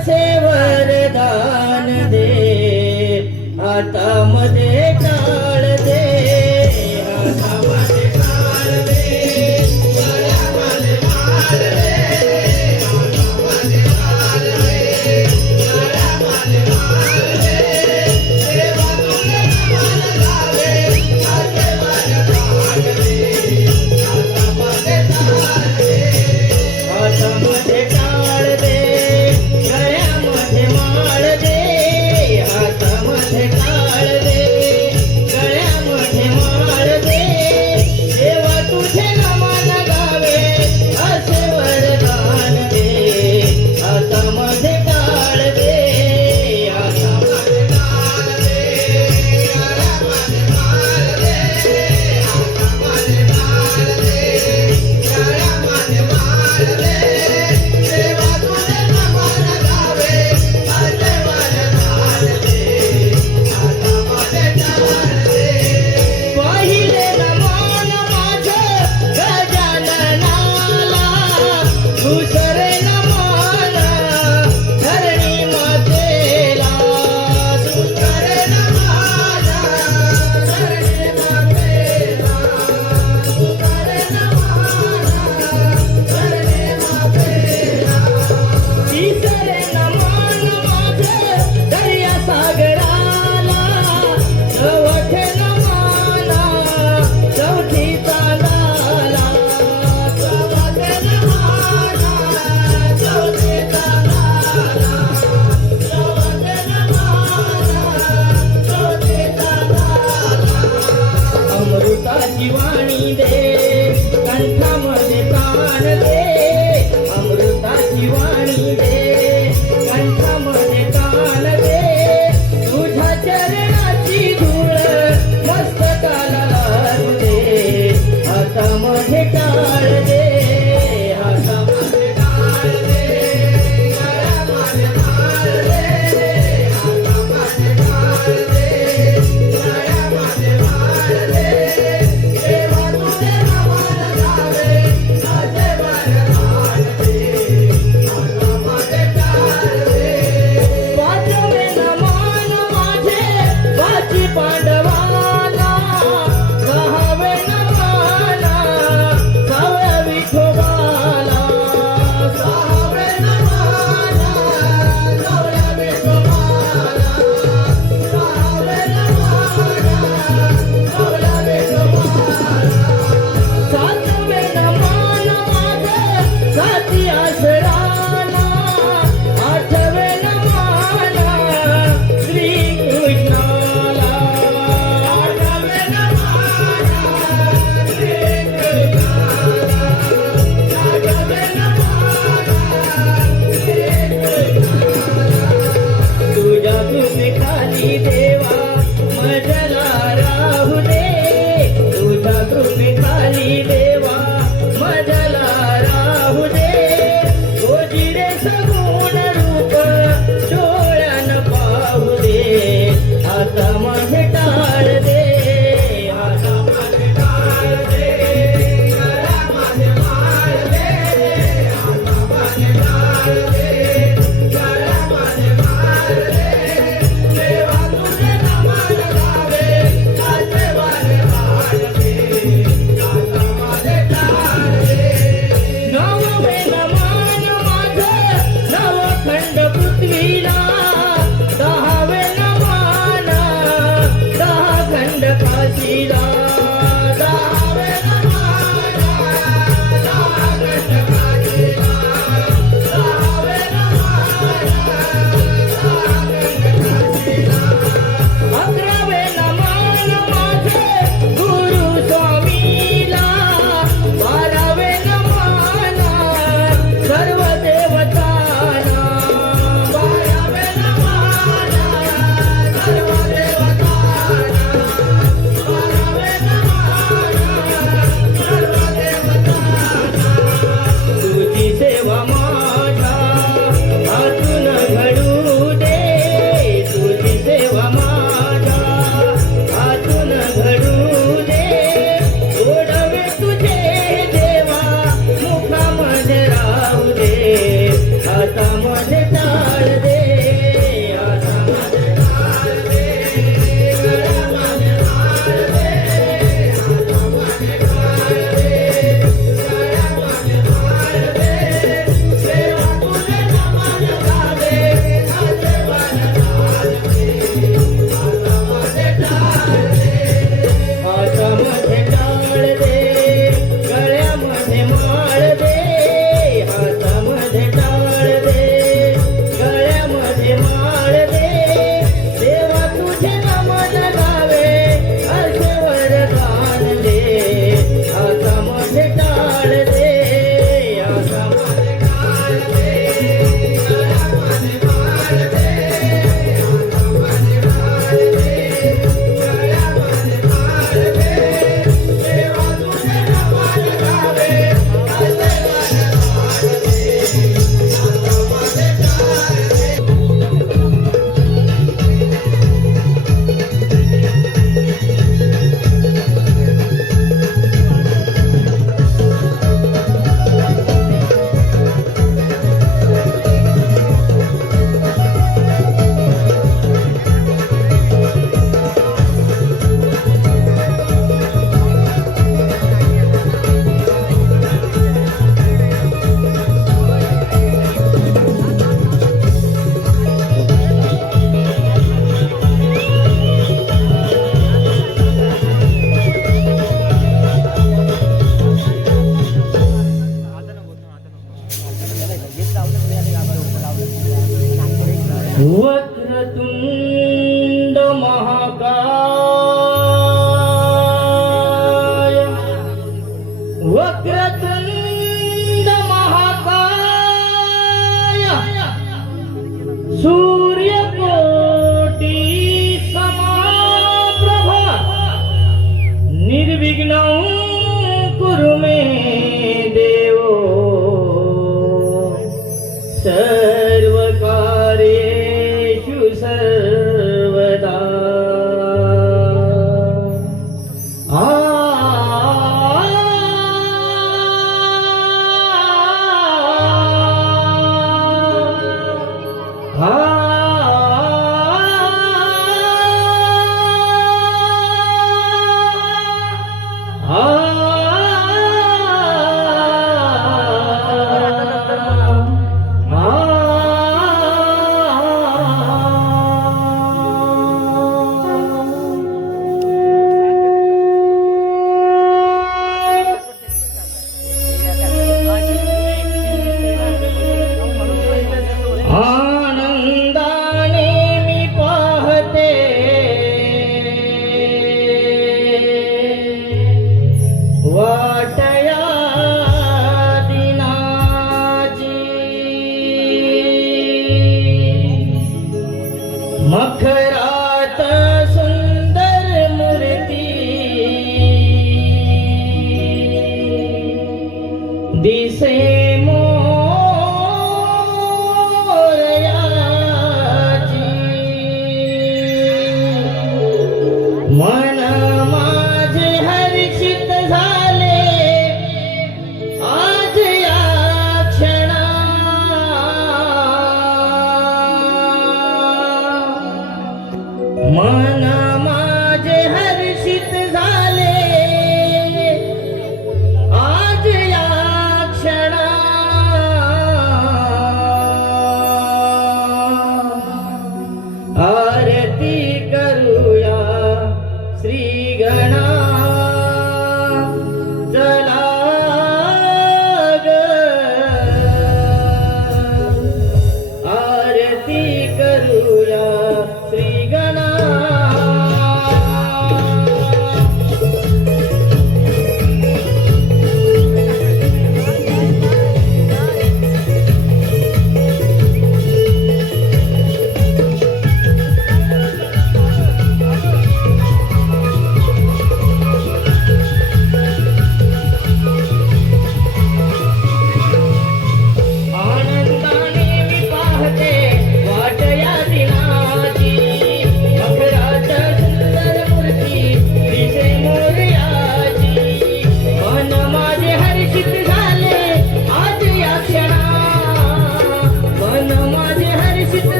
असे वरदान दे, हातामध्ये टाळ दे, हातामध्ये टाळ दे, गळ्यामध्ये माळ दे, हातामध्ये टाळ दे, गळ्यामध्ये माळ दे, देवा तुझे नाम गावे, असे वरदान दे, हातामध्ये टाळ दे, हातामध्ये टाळ दे, गळ्यामध्ये माळ दे, हातामध्ये टाळ दे, गळ्यामध्ये माळ दे, देवा तुझे नमन गावे, असे वरदान दे, हातामध्ये टाळ दे, हातामध्ये टाळ दे, गळ्यामध्ये माळ दे, हातामध्ये टाळ दे, गळ्यामध्ये माळ दे, देवा तुझे नमन गावे, असे वरदान दे, हातामध्ये टाळ दे. पाहिले नमन माझं गजाननाला, दुसरे नमन धरणी मातेला, दुसरे नमन धरणी मातेला, दुसरे नमन धरणी मातेला, तिसरे नमन माझं दर्या सागराला, चौथे नमन चौथी चांदाला, चौथे नमन चौथी चांदाला, चौथे नमन चौथी चांदाला. अमृताची वाणी दे, कंठामध्ये प्राण दे, अमृताची वाणी दे, कंठामध्ये प्राण दे, तुझ्या चरणाची धूळ मस्तकाला लागू दे, हातामध्ये टाळ दे, हातामध्ये टाळ दे, गळ्यामध्ये माळ दे, हातामध्ये टाळ दे, गळ्यामध्ये माळ दे, देवा तुझे नमन गावे, असे वरदान दे, हातामध्ये वक्रतुंड महाकाय वक्रतुंड महाकाय सूर्यकोटी समाप्रभा निर्विघ्नं कुरु मे देव सर्वकार्येषु सर्वदा आनंदाने मी पाहते वाटया दिनाची मखरात सुंदर मूर्ती दिसे मन माझे हर्षित झाले आज या क्षणा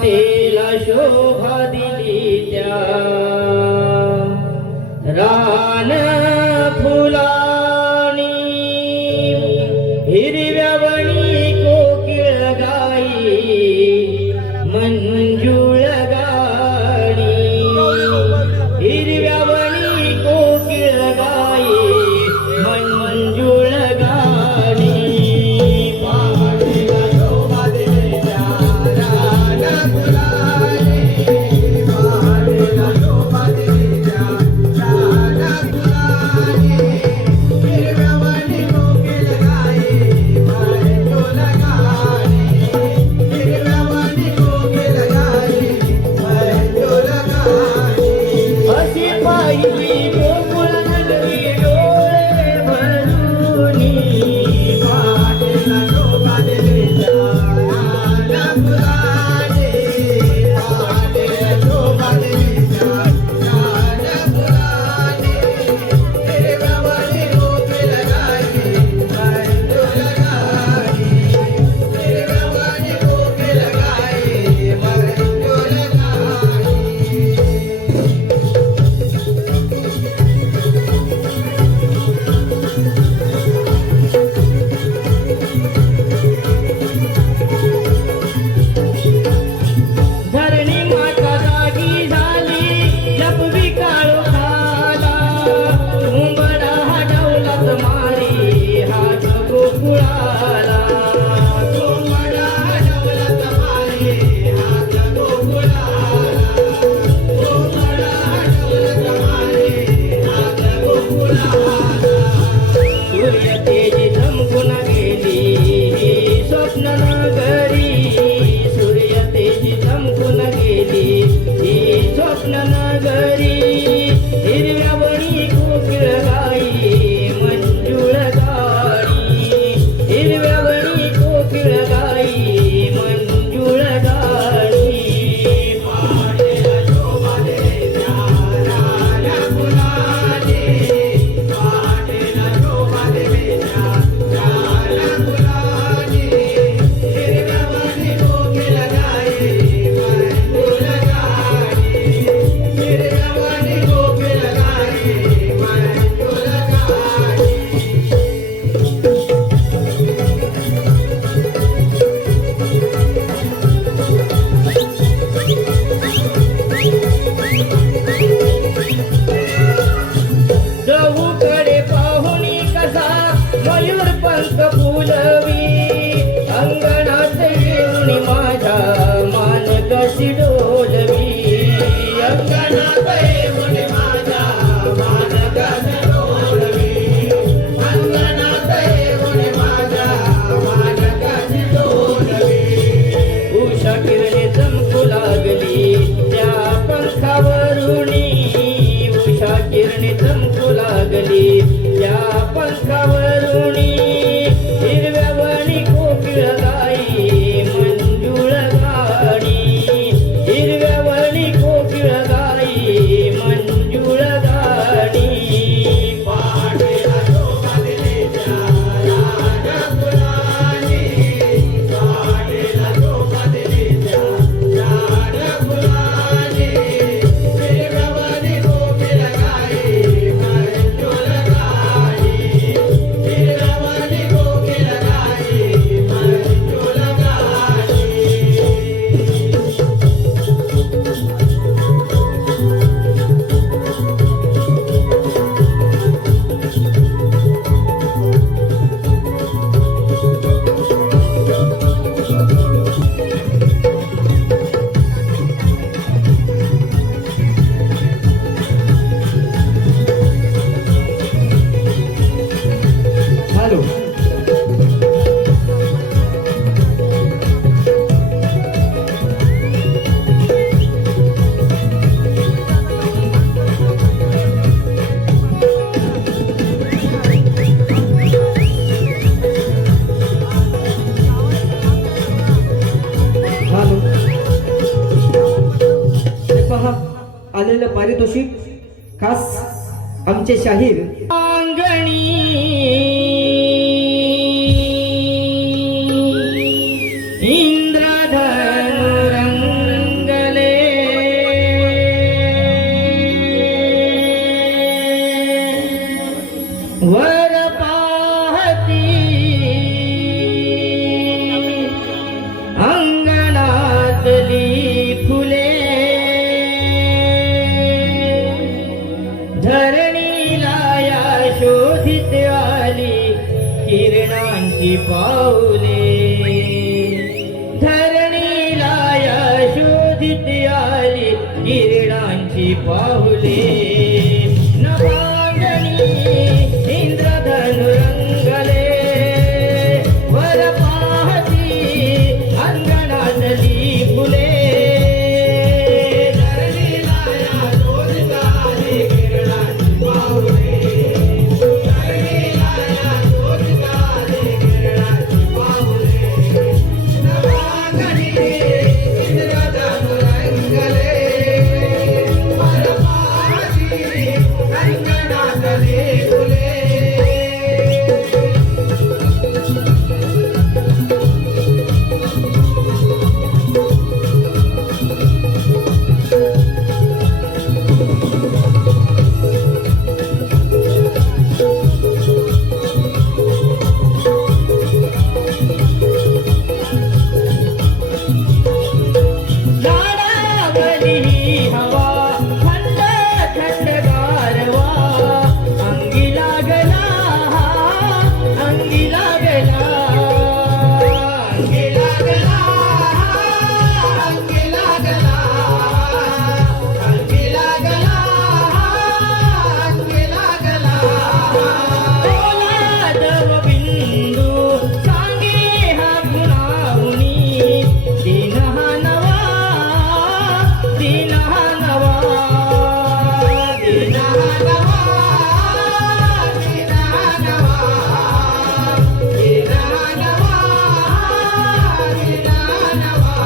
वाटेला शोभा दिली त्या रान फुलानी हिरव्या वणी कोकिळ गाई मंजुळ गाणी हिरव्या वणी कोकिळ गाई मंजुळ गाणी वाटेला शोभा दिली त्या रान फुलानी वाटेला शोभा दिली त्या रान फुलानी हिरव्या वणी कोकिळ गाई मंजुळ गाणी हिरव्या वणी कोकिळ गाई मंजुळ गाणी अशी पाहिली गोकुळ नगरी डोळे भरूनी वाटेला शोभा दिली त्या रान फुलानी वाटेला शोभा दिली त्या रान फुलानी हिरव्या वणी कोकिळ गाई मंजुळ गाणी हिरव्या वणी कोकिळ गाई मंजुळ गाणी धरणी माता जागी झाली जपवी काळू खाला उंबरा हा डौलत मारी हात गोकुळाला उंबरा हा डौलत मारी हात गोकुळाला उंबरा हा डौलत मारी हात गोकुळाला सूर्य तेजी चमकून गेली स्वप्न नगरी सूर्य तेजी चमकून गेली ही स्वप्न नगरी हिरव्या वणी कोकिळ गाई मंजुळ गाणी हिरव्या वणी कोकिळ गाई मंजुळ गाणी वाटेला शोभा दिली त्या रान फुलानी वाटेला शोभा दिली त्या रान फुलानी हिरव्या वणी कोकिळ गाई मंजुळ गाणी हिरव्या वणी कोकिळ गाई मंजुळ गाणी चहूकडे पाहुणी कसा मयूर पंख फुलवी अंगणात येऊन माझ्या मान कशी डोलवी अंगणात येऊन माझ्या मान कशी डोलवी अंगणात येऊन माझ्या मान कशी डोलवी उषा किरणे चमकू लागली त्या पंखावरुणी उषा किरणे चमकू लागली त्या पंखावरुणी हिरव्या वणी कोकिळ गाई मंजुळ गाणी हिरव्या वणी कोकिळ गाई मंजुळ गाणी वाटेला शोभा दिली त्या रान फुलानी वाटेला शोभा दिली त्या रान फुलानी हिरव्या वणी कोकिळ गाई मंजुळ गाणी हिरव्या वणी कोकिळ गाई मंजुळ गाणी हॅलो हॅलो हे पहा आलेलं पारितोषिक खास आमचे शाहीर अंगणी इंद्रधनुरंग पाऊले धरणीला या शोधित आली किरणांची पाऊले नवांगणी इंद्रधनु रंगले वर पाहती अंगणातली फुले धरणीला या शोधित आली किरणांची पाऊले धरणीला या शोधित आली किरणांची पाऊले नवांगणी इंद्रधनु रंगले वर पाहती अंगणातली फुले लाडावली हवा थंड थंड गारवा अंगी लागला अंगी लागला अंगी लागला अंगी लागला अंगी लागला अंगी लागला ओलादव बिंदू सांगे हा गुणावणी दिन हा नवा दिन हा नवा दिन हा नवा दिन हा नवा दिन हा नवा दिन हा नवा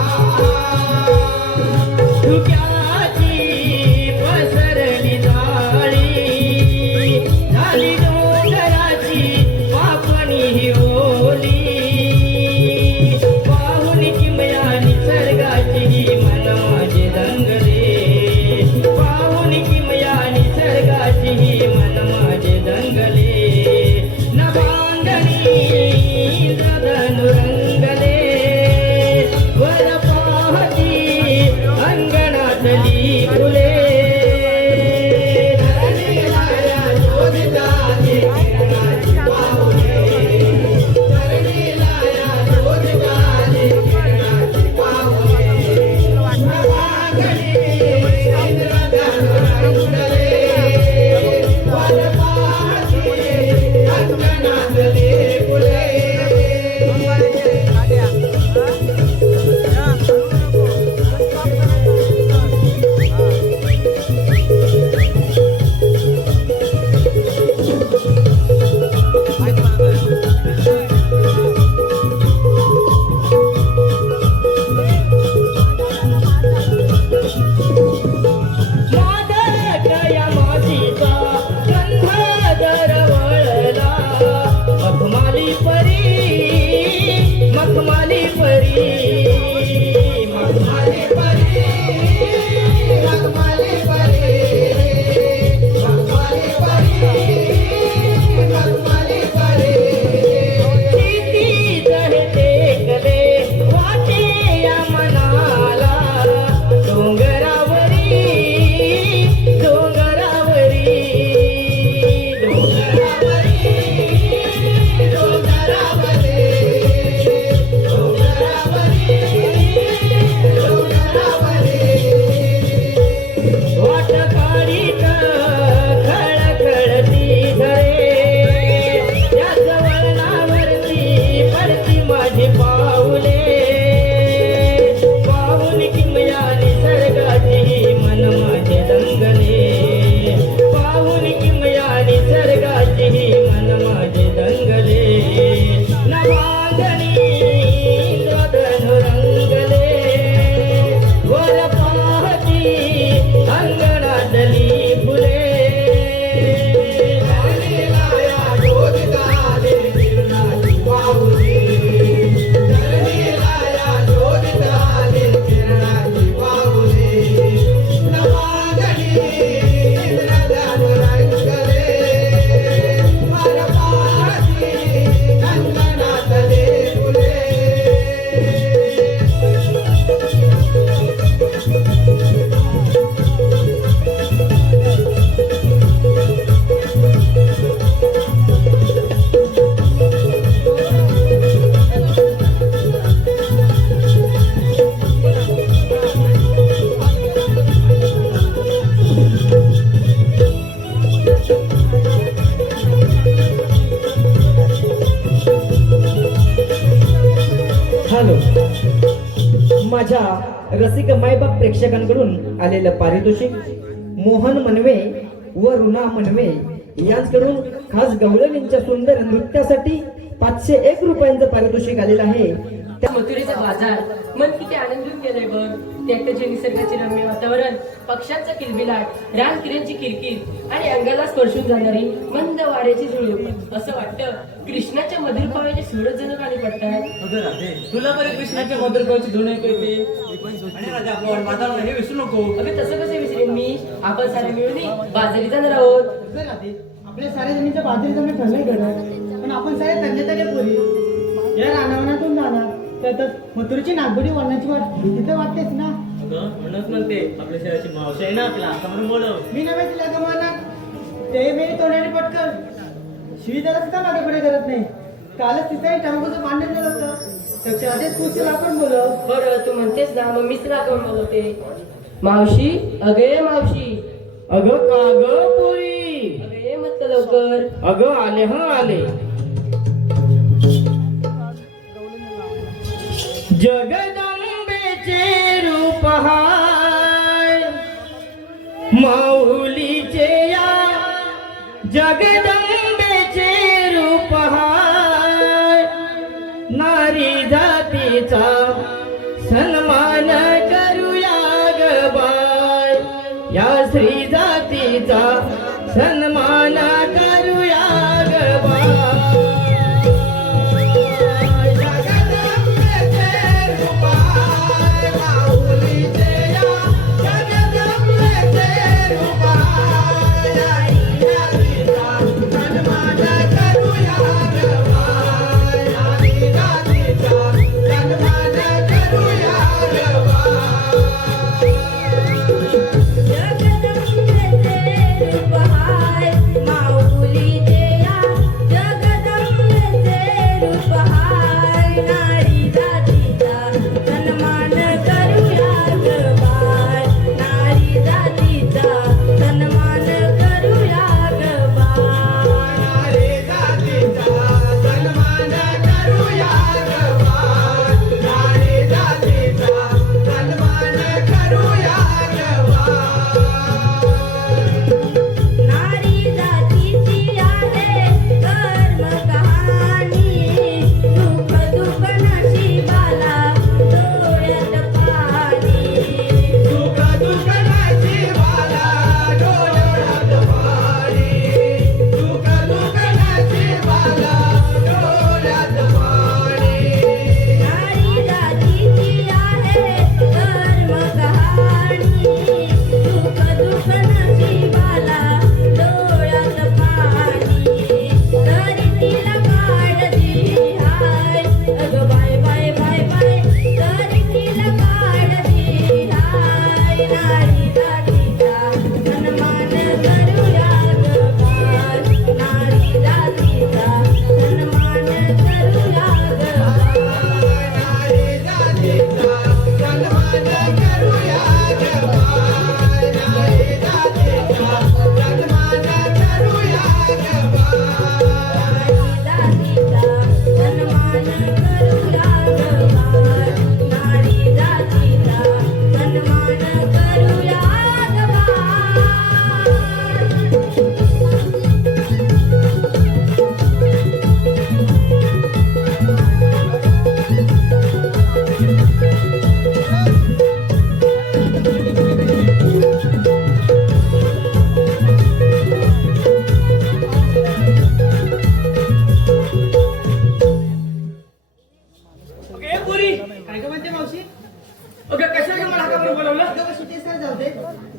रसिक मायबाप प्रेक्षकांकडून आलेलं पारितोषिक मोहन मनवे व रुना मनवे यांकडून खास गवळणींच्या सुंदर नृत्यासाठी 501 रुपयांचं पारितोषिक आलेलं आहे. त्या मथुरेचा बाजार मन किती आनंदून गेलंय बघ. त्याचे निसर्गाचे रम्य वातावरण, पक्ष्यांचा किलबिलाट, रानकिऱ्यांची किरकिर आणि अंगाला स्पर्शून जाणारी मंद वाऱ्याची झुळूक. असं वाटतं कृष्णाच्या मधुर पावाचे सूरज जणू खाली पडतायत. अगं राधे, तुला बरे कृष्णाच्या मधुरपावाची धून ऐकू येते. आणि राजा आपण बाजाराला हे विसरू नको. अगं तसं कसं विसरेन मी? आपण सारे मिळून बाजारी जाणार आहोत. अगं राधे, आपल्या साऱ्या जणीच्या बाजरी जमीन ठरलंय गड्या, पण आपण सारे तज्ञ तज्ञ पोरी या रानावनातून जाणार त्यात मथुरेची नागबडी वळणाची वाट भीती तर वाटतेच ना. अगं म्हणूनच म्हणते आपल्या शहराची मावशी आहे ना आपला आता म्हणून बोलव. मी नव्हे तिला गमाना ते मी तोंडाने पटकन शिवी त्याला सुद्धा माझ्याकडे करत नाही. कालच तिथे टमाकोचं भांडण झालं होतं तर आधीच तू तिला आपण बोलव. बरं तू म्हणतेस ना, मग मीच तुला कोण बोलवते. मावशी, अगे मावशी, अगं का ग पोरी, अगे ये मत लवकर. अगं आले ह आले. जगदंबेचे रूप हाय माऊलीचे या जगदंबेचे रूप हाय. नारी जातीचा सन्मान करूया ग बाय, या स्त्री जातीचा सन्मान करूया ग बाय.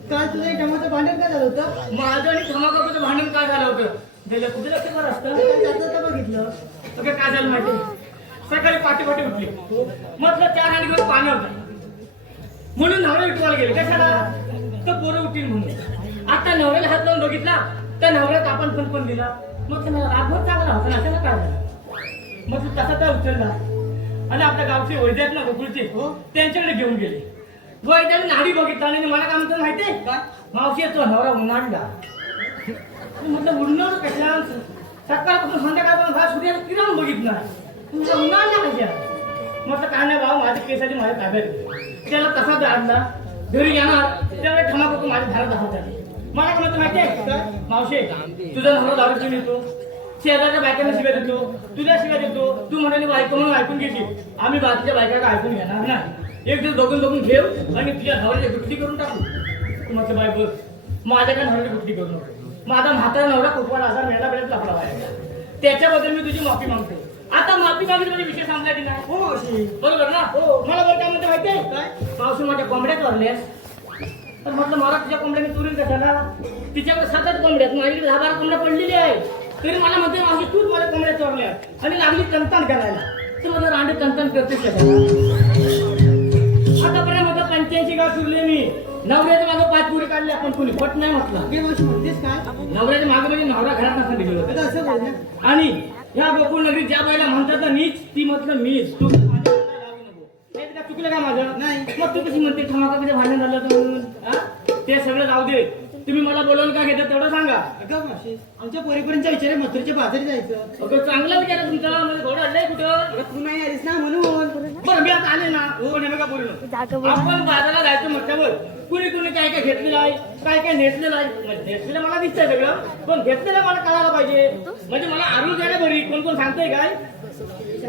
काल तुझं टमाटर भांडण काय झालं होतं? माझं आणि धमाकाचं भांडण काय झालं होतं? त्याला कुठे लक्ष बरं असतं? काल जातं का बघितलं? अगं काय झालं माहिती? सकाळी पाठी उठली, म्हटलं 4 हांडी घेऊन पाणी होतं म्हणून नवरा विटवायला गेले. कशाला? तर पोरं उठतील म्हणून. आता नवऱ्याला हात लावून बघितला तर नवऱ्यात आपण पण दिला. म्हटलं मला रागभर चांगला होता ना, त्याला काय झालं? म्हटलं तसा त्या उचलला आणि आपल्या गावचे वैद्य आहेत ना गोकुळचे, त्यांच्याकडे घेऊन गेले. वैद्याने नाडी बघितला आणि मला काय म्हणतो माहितीये का? मावशी तो नवरा उन्हाळला. म्हटलं उन्हाळ कशा? सकाळपासून संध्याकाळपर्यंत हा सूर्याला किरण बघितला. तुमचा उन्हाळला कशा? म्हटलं काय नाही भाऊ माझ्या केसाची माझ्या ताब्यात आहे. त्याला तसा आणला घरी येणार त्यावेळेस ठमाको माझ्या घरात दाखवतात मला काय म्हणतो माहितीये मावशे तुझा नवरा दारू पिऊन येतो शेजारच्या बायकांना शिव्या देतो तुझ्या शिव्या देतो तू म्हणाली बायको म्हणून ऐकून घेतली आम्ही बाकीच्या बायका काय ऐकून घेणार ना एक दिवस बघून ठेव आणि तुझ्या नवऱ्याची गुट्टी करून टाकू तू म्हटलं बाय बघ माझ्या काय नवऱ्याची गुट्टी करू नको माझा म्हातारा नवरा कुपवाड आजार मेला बेळत लफडा बाहेर त्याच्याबद्दल मी तुझी माफी मागतो आता माफी मागितली म्हणजे विषय संपला की नाही हो मावशी बरोबर ना मला बरं काय म्हणते माहितीये काय मावशी माझ्या कोंबड्या चोरल्यास तर म्हटलं मला तुझ्या कोंबड्याने चोरील कशाला तिच्याकडे 7-8 कोंबड्यात माझ्याकडे 10-12 कोंबड्या पडलेली आहे तरी मला म्हणते मावशी तूच माझ्या कोंबड्या चोरल्या आणि लागली तंतन करायला तर मला रांडे तंतन करतेच कशाला आतापर्यंत माझं 85 गाव फिरले मी नवऱ्याच्या मागं 5 पुरी काढले आपण कुणी पट नाही म्हटलं हे मावशी म्हणतेस काय नवऱ्याच्या मागं म्हणजे नवरा घरात नसताना दिलं होतं आता असं बोल ना आणि ह्या गोकुळ नगरीत ज्या बाईला म्हणतात ना नीच ती म्हटलं मीच तू माझ्या नादाला लागू नको. नाही तर काय चुकलं का माझं नाही. मग तू कशी म्हणते ठमाकामध्ये भांडण झालं होतं म्हणून हा? ते सगळं जाऊ दे तुम्ही मला बोलवून का घेतात तेवढं सांगा अगं मावशी आमच्या पोरीपर्यंतच्या विचार मथुरच्या बाजारी जायचं अगं चांगला विचार आहे तुमचा म्हणजे घोडं अडलंय कुठं अगं तू नाही आलीस ना म्हणून बरं मी आता आले ना पण हे बघा बोललो आपण बाजाराला जायचं म्हटल्यावर कुणी काय काय घेतलेलं आहे काय नेसलेलं आहे म्हणजे नेसलेलं मला दिसतंय सगळं पण घेतलेलं मला कळायला पाहिजे म्हणजे मला आरू द्यायला बरी कोण सांगतंय काय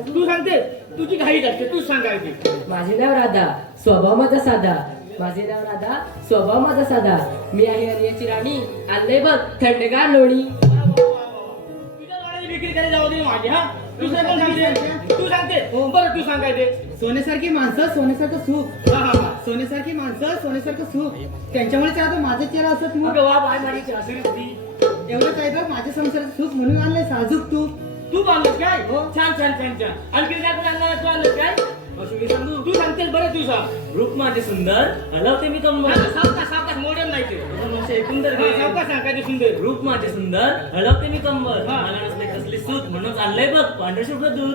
तू सांगते तुझी घाईच असते तूच सांगायची माझे नाव राधा स्वभाव माझा साधा माझे नाव राधा स्वभाव माझा साधा मी आहे अनियाची राणी आणलंय बघ थंडगार लोणी तुझ्या गाड्याची विक्री करायला जाऊ दे माझी हा दुसरं कोण सांगते तू सांगते बरं तू सांगायचे सोन्यासारखी माणसं सोन्यासारखं सुख हा हा हा सोन्यासारखी माणसं सोन्यासारखं सुख त्यांच्यामुळे आता माझा चेहरा असत मग अगं वा बाय माझी असेल ती एवढं काय तर माझ्या संसाराचं सुख म्हणून आणलंय साजूक तू तू बांधलंस काय छान छान छान छान आणखी काय तू आणणार तू आणलंस काय मी सांगू तू सांगतेस बरं तू सांग रूप माझे सुंदर हलवते मी कंबर सावकाश मॉडर्न नाही ते सुंदर गे. सावकाश सांगायचे सुंदर रूप माझे सुंदर हलवते मी कंबर हा. मला नसले कसली सूत म्हणून चाललंय बघ पांढरे शुभ्र दूध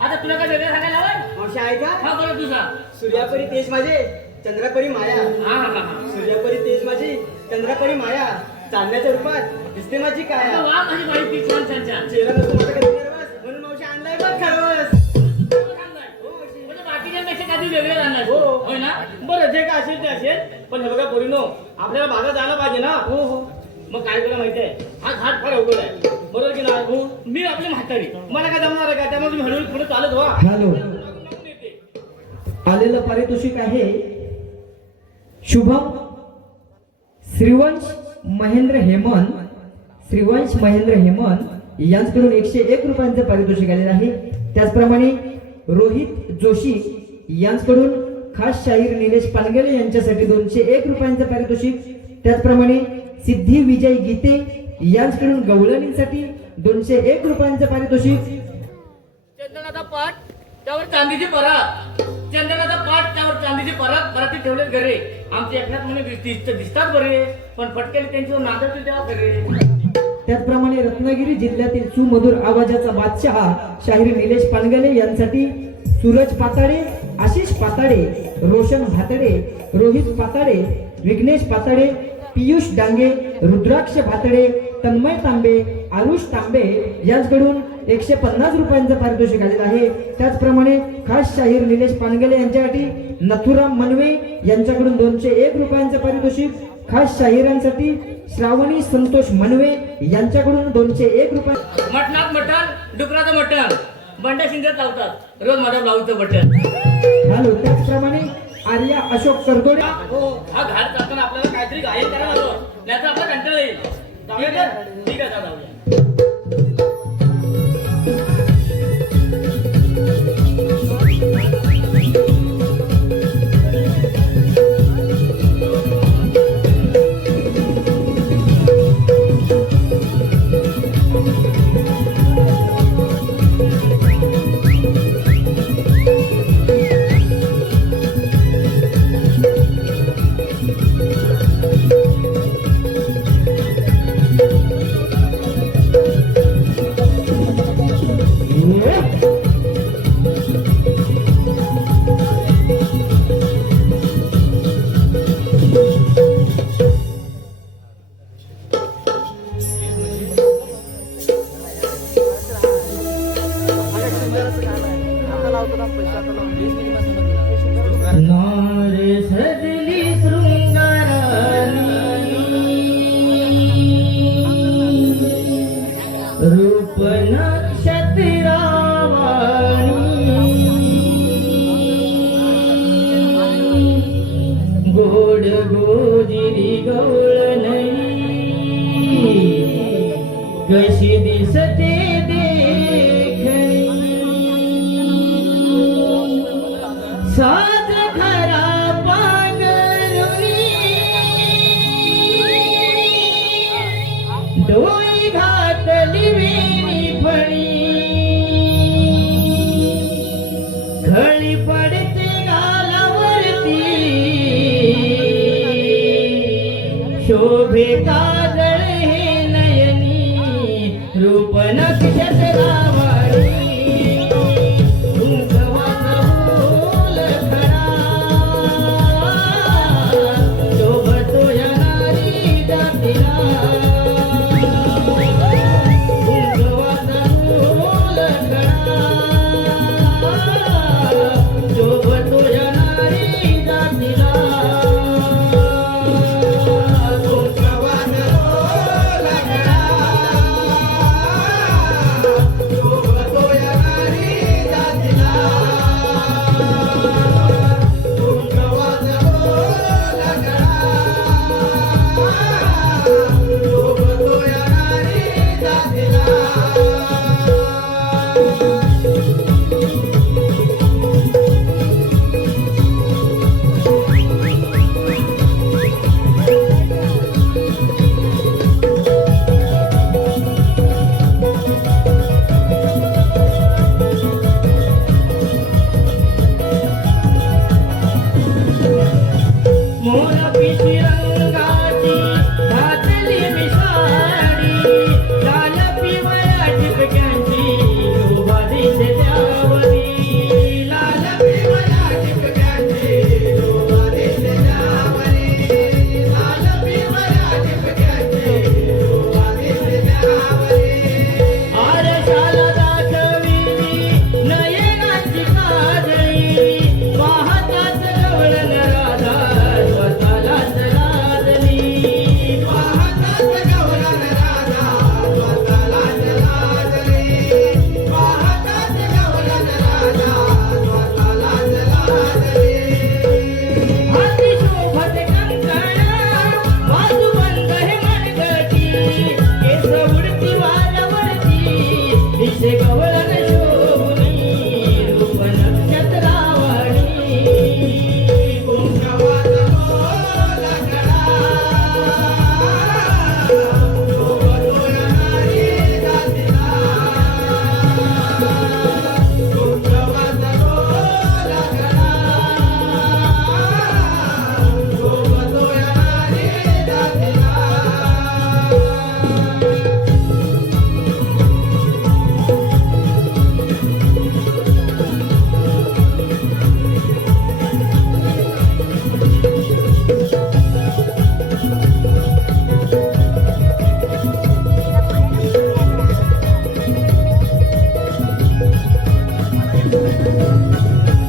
आता तुला काय वेगळं सांगायला हवंय? मावशी आहे का हा बरं तू सांग सूर्यापरी तेज माझे चंद्रापरी माया हा हा हा सूर्यापरी तेज माझी चंद्रापरी माया चांदण्याच्या रूपात दिसते माझी आता काया वा माझी बाई ती छान छान छान चेहरा नसतो माझा कधी nervous, म्हणून मावशी आणलाय बघ खरवस म्हणजे बाकीच्यांपेक्षा कधी वेगळे राहणार हो. होय ना बरं जे काय असेल ते असेल पण हे बघा पोरीनो आपल्याला बागा जायला पाहिजे ना हो हो मग काय तुला माहिती आहे हा घाट फार अवघड आहे बरोबर की नाही हो मी आपली म्हातारी मला काय जमणार आहे का त्यामुळे तुम्ही हळूहळू पुढे चालत व्हा हॅलो आलेलं पारितोषिक आहे शुभम श्रीवंश महेंद्र हेमन यांच्याकडून 101 रुपयांचं पारितोषिक आलेलं आहे त्याचप्रमाणे रोहित जोशी यांच्याकडून खास शाहीर निलेश पानगले यांच्यासाठी 201 रुपयांचं पारितोषिक त्याचप्रमाणे सिद्धी विजय गीते यांच्याकडून गवळणींसाठी 201 रुपयांचं पारितोषिक चंदनाचा पाठ त्यावर चांदीची परात चंदनाचा पाठ त्यावर चांदीची पराती ठेवलेत घरे आमचे एकनाथ म्हणे दिसतात बरे पण फटकेले त्यांच्यावर नांदवतील तेव्हा घरे त्याचप्रमाणे रत्नागिरी जिल्ह्यातील सुमधुर आवाजाचा बादशाह शाहीर निलेश पानगले यांसाठी सूरज पाताडे आशिष पाताडे रोशन भातडे रोहित पाताडे विघ्नेश पाताडे पियुष डांगे रुद्राक्ष भातडे तन्मय तांबे आरुष तांबे यांच्याकडून 150 रुपयांचं पारितोषिक आलेलं आहे त्याचप्रमाणे खास शाहीर निलेश पानगले यांच्यासाठी नथुराम मनवे यांच्याकडून 201 रुपयांचं पारितोषिक खास शाहिरांसाठी श्रावणी संतोष मनवे यांच्याकडून 201 रुपये मटणात मटण डुकराचं मटण बंड्या शिंदे लावतात रोज माझ्या ब्लाऊजचं बटन हॅलो त्याचप्रमाणे आर्या अशोक करदोडे हो हा घाट चालताना आपल्याला काहीतरी गायन करायला हवं नाही तर आपला कंटाळा येईल जाऊया का? ठीक आहे जाऊया गोजिरी गवळ नाही कशी दिसते देखणी साज खरा पांघरुणी डोई घातली वेणी फणी खळी पडते गालावरती शोभे काजळ हे नयनी रूप नक्षत लावणी कुंकवाचा बोल खरा शोभतो या नारी जातीला कुंकवाचा बोल खरा शोभतो या नारी जातीला मोर पिशी रंगाची घातली मी साडी लाल पिवळ्या टिपक्यांची शोभा दिसते त्यावरी लाल पिवळ्या टिपक्यांची शोभा दिसते त्यावरी लाल पिवळ्या टिपक्यांची शोभा दिसते त्यावरी आरशाला दाखविली नयनाची काजळी पाहताच गवळण राधा स्वतःलाच लाजली पाहताच गवळण राधा स्वतःलाच लाजली पाहताच गवळण राधा स्वतःलाच लाजली हाती शोभत कंकण बाजूबंद हे मनगटी केस उडती वाजवरती दिसे गवळण शोभुनी रूप नक्षत्रावणी कुंकवाचा बोल खरा शोभतो या नारी जातीला कुंकवाचा बोल खरा शोभतो या नारी जातीला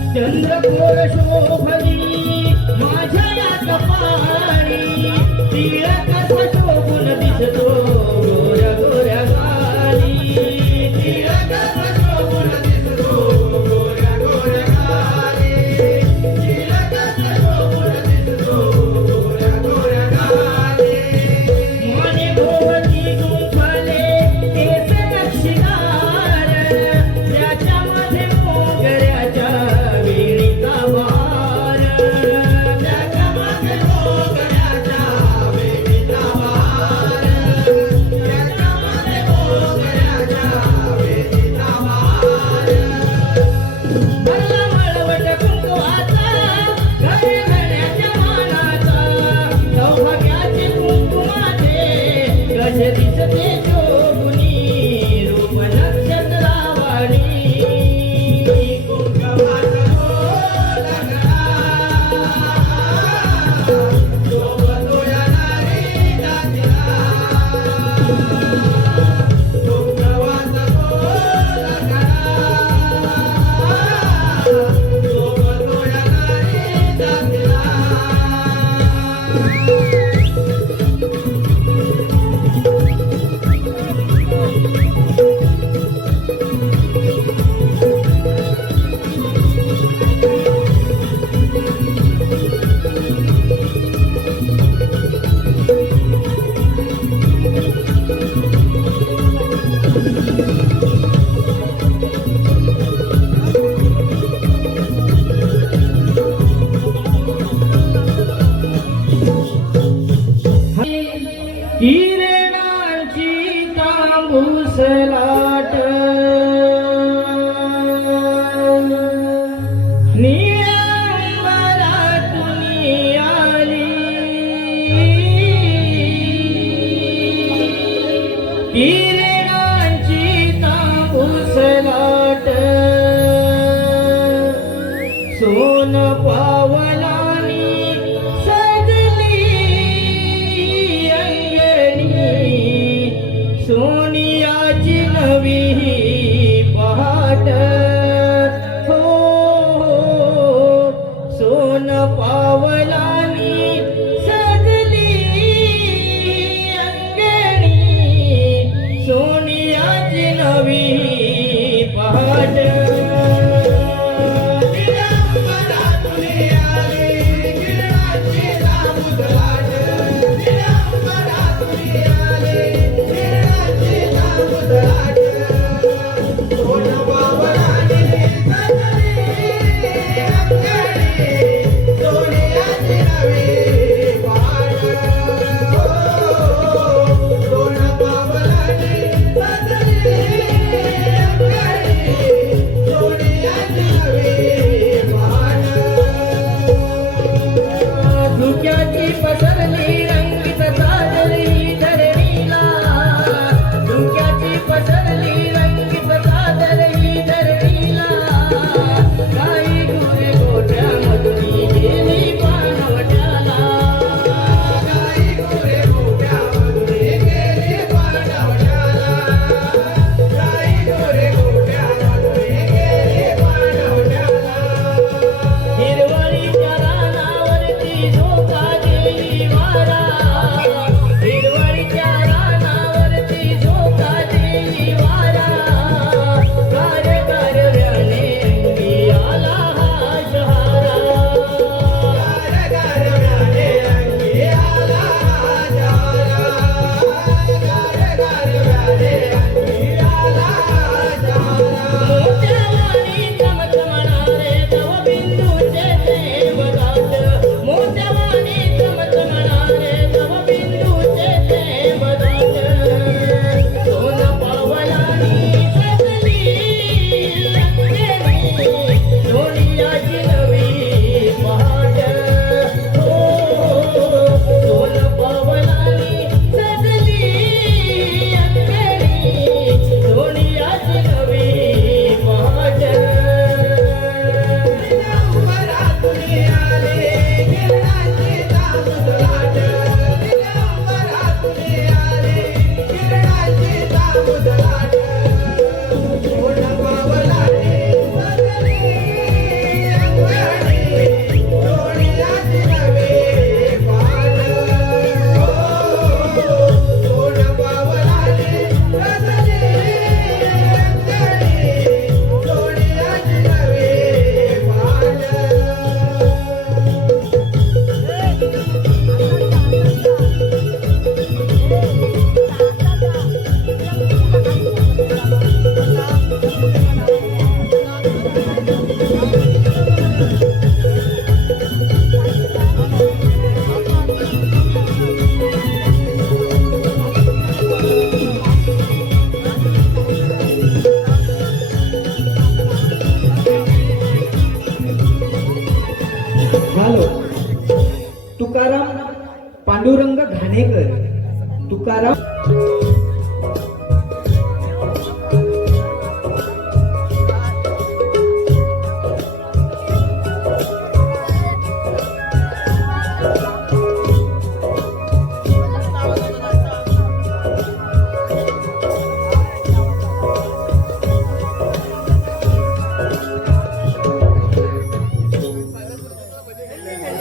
चंद्रकोर शोभली माझ्या या कपाळी टिळक कसा शोभून दिसतो गोऱ्या गोऱ्या गाली टिळक कसा शोभून दिसतो गोऱ्या गोऱ्या गाली टिळक कसा शोभून दिसतो गोऱ्या गोऱ्या गाली मने भोवती गुंफले केस नक्षीदार त्याच्यामध्ये मोगऱ्याच्या वेणीचा वार सोन पावलानी सजली अंगणी सोनियाची नवी पहाट हो सोन पावलानी सजली अंगणी सोनियाची नवी पहाट धुक्याची पसरली रंगीत साजरी धरणीला धुक्याची पसरली रंगीत साजरी धरणीला काही गुरे गोठ्यामधून गेली पाणवट्याला काही गुरे गोठ्यामधून गेली पाणवट्याला काही गुरे गोठ्यामधून गेली पाणवट्याला हिरवळीच्या रानावरती झोका देई वारा हिरवळीच्या रानावरती झोका देई वारा गार गारव्याने अंगी आला हा शहारा गार गारव्याने अंगी आला हा शहारा गार गारव्याने अंगी आला हा शहारा मोठ्यावानी चमचमणारे तव बिंदूचे प्रेम दाट मोठ्यावानी चमचमणारे तव बिंदूचे प्रेम दाट सोन पावलानी सजली अंगणी सोनियाची नवी पहाट हो सोन पावलानी सजली अंगणी सोनियाची नवी पहाट दिगंबरातून आले किरणाचे दामोदराट दिगंबरातून आले किरणाचे दामोदराट सोन पावलानी सजली अंगणी सोनियाची नवी पहाट हो सोन पावलानी सजली अंगणी सोनियाची नवी पहाट हॅलो तुकाराम पांडुरंग घाणेकर तुकाराम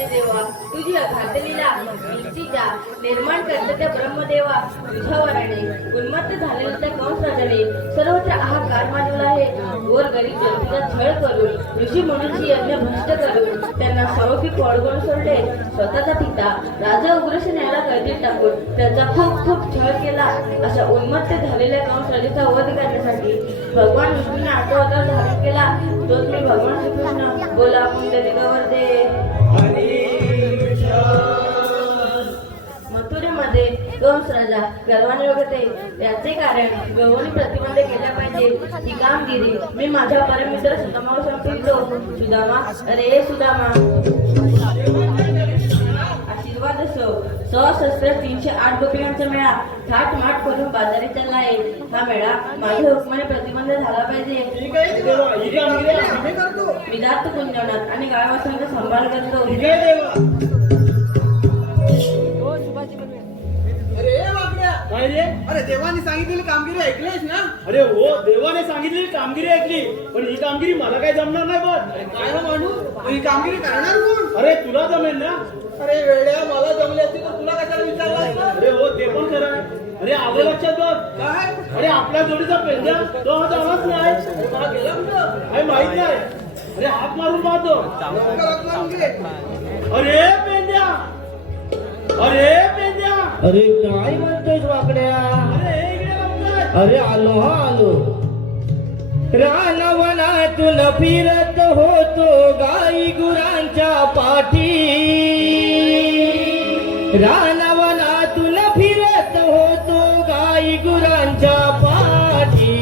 देवा तुझ्या घातलेल्या इच्छेच्या निर्माण करता ब्रह्मदेवा तुझ्या वराने उन्मत्त झालेल्या त्या कंस राजाने सर्वत्र हाहाकार माजवला आहे गोर गरीब जनतेचा छळ करून ऋषी मुनींची यज्ञ भ्रष्ट करून त्यांना सौखी पडगोन सोडले स्वतःचा पिता राजा उग्रसेन याला कैदेत टाकून त्यांचा खूप खूप छळ केला अशा उन्मत्त झालेल्या कंस राजाचा वध करण्यासाठी भगवान विष्णूने आठवा अवतार धारण केला तोच मी भगवान श्रीकृष्ण बोला कुंडली गवर्दे मथुरेमध्ये कंस राजा गर्वाने बघते याचे कारण गवळणी प्रतिबंध केला पाहिजे ही कामगिरी मी माझ्या परमित्र सुदामावर सांगितलो सुदामा अरे सुदामा आशीर्वाद असो सशस्त्र 308 गोपिकांचा मेळा थाटमाट करून बाजारी चालला आहे. हा मेळा माझ्या हुकमाने प्रतिबंध झाला पाहिजे. मी जातो कुंजवनात आणि गावावासांचा सांभाळ करतो. काय रे? अरे देवाने सांगितलेली कामगिरी ऐकलीस ना? अरे हो, देवाने सांगितलेली कामगिरी ऐकली, पण ही कामगिरी मला काय जमणार नाही बघ. काय हो मानू, तू ही कामगिरी करणार कोण? अरे तुला जमेल ना? अरे वेड्या, मला जमली असती तर तुला कशाला विचारलं असतं? अरे हो, ते पण खरं आहे. अरे आलं लक्षात बघ. काय? अरे आपल्या जोडीचा पेंड्या तो हा जाणारच नाही. अरे मला गेला कुठं? काही माहित नाही. अरे हात मारून पाहतो. लवकर हात मारून घे. अरे पेंड्या, अरे पेंड्या, अरे काय म्हणतोय वाकड्या? अरे इकडे लवकर. अरे आलो हा आलो. रानवनातून फिरत होतो गाई गुरांच्या पाठी. रानवनातून फिरत होतो गाई गुरांच्या पाठी.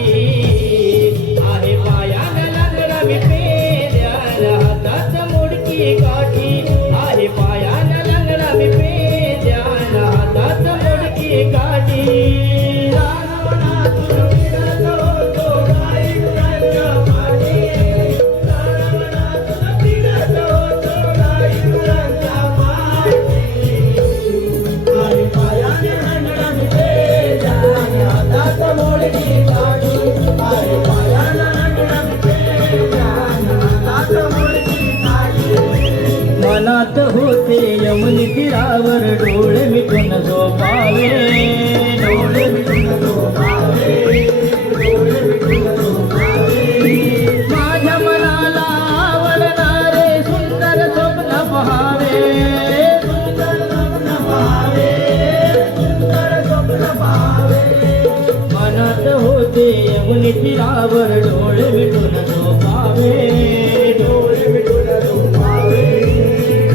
आहे पायानं लागला मी पेंड्याला हातात मोडकी काठी. आहे पायानं लागला मी पेंड्याला हातात मोडकी काठी. रानवनातून फिरत होतो गाई गुरांच्या पाठी. रानवनातून फिरत होतो गाई गुरांच्या पाठी. आहे पायानं लागला मी पेंड्याला हातात मोडकी काठी. आहे पायानं लागला मी पेंड्याला हातात मोडकी काठी. मनात होते यमुनी तीरावर डोळे मिटून झोपावे. डोळे मिटून झोपावे. डोळे मिटून झोपावे. माझ्या मनाला आवडणारे सुंदर स्वप्न पहावे. सुंदर स्वप्न पहावे. सुंदर स्वप्न पहावे. मनात होते यमुनी तीरावर डोळे मिटून झोपावे. डोळे मिटून झोपावे.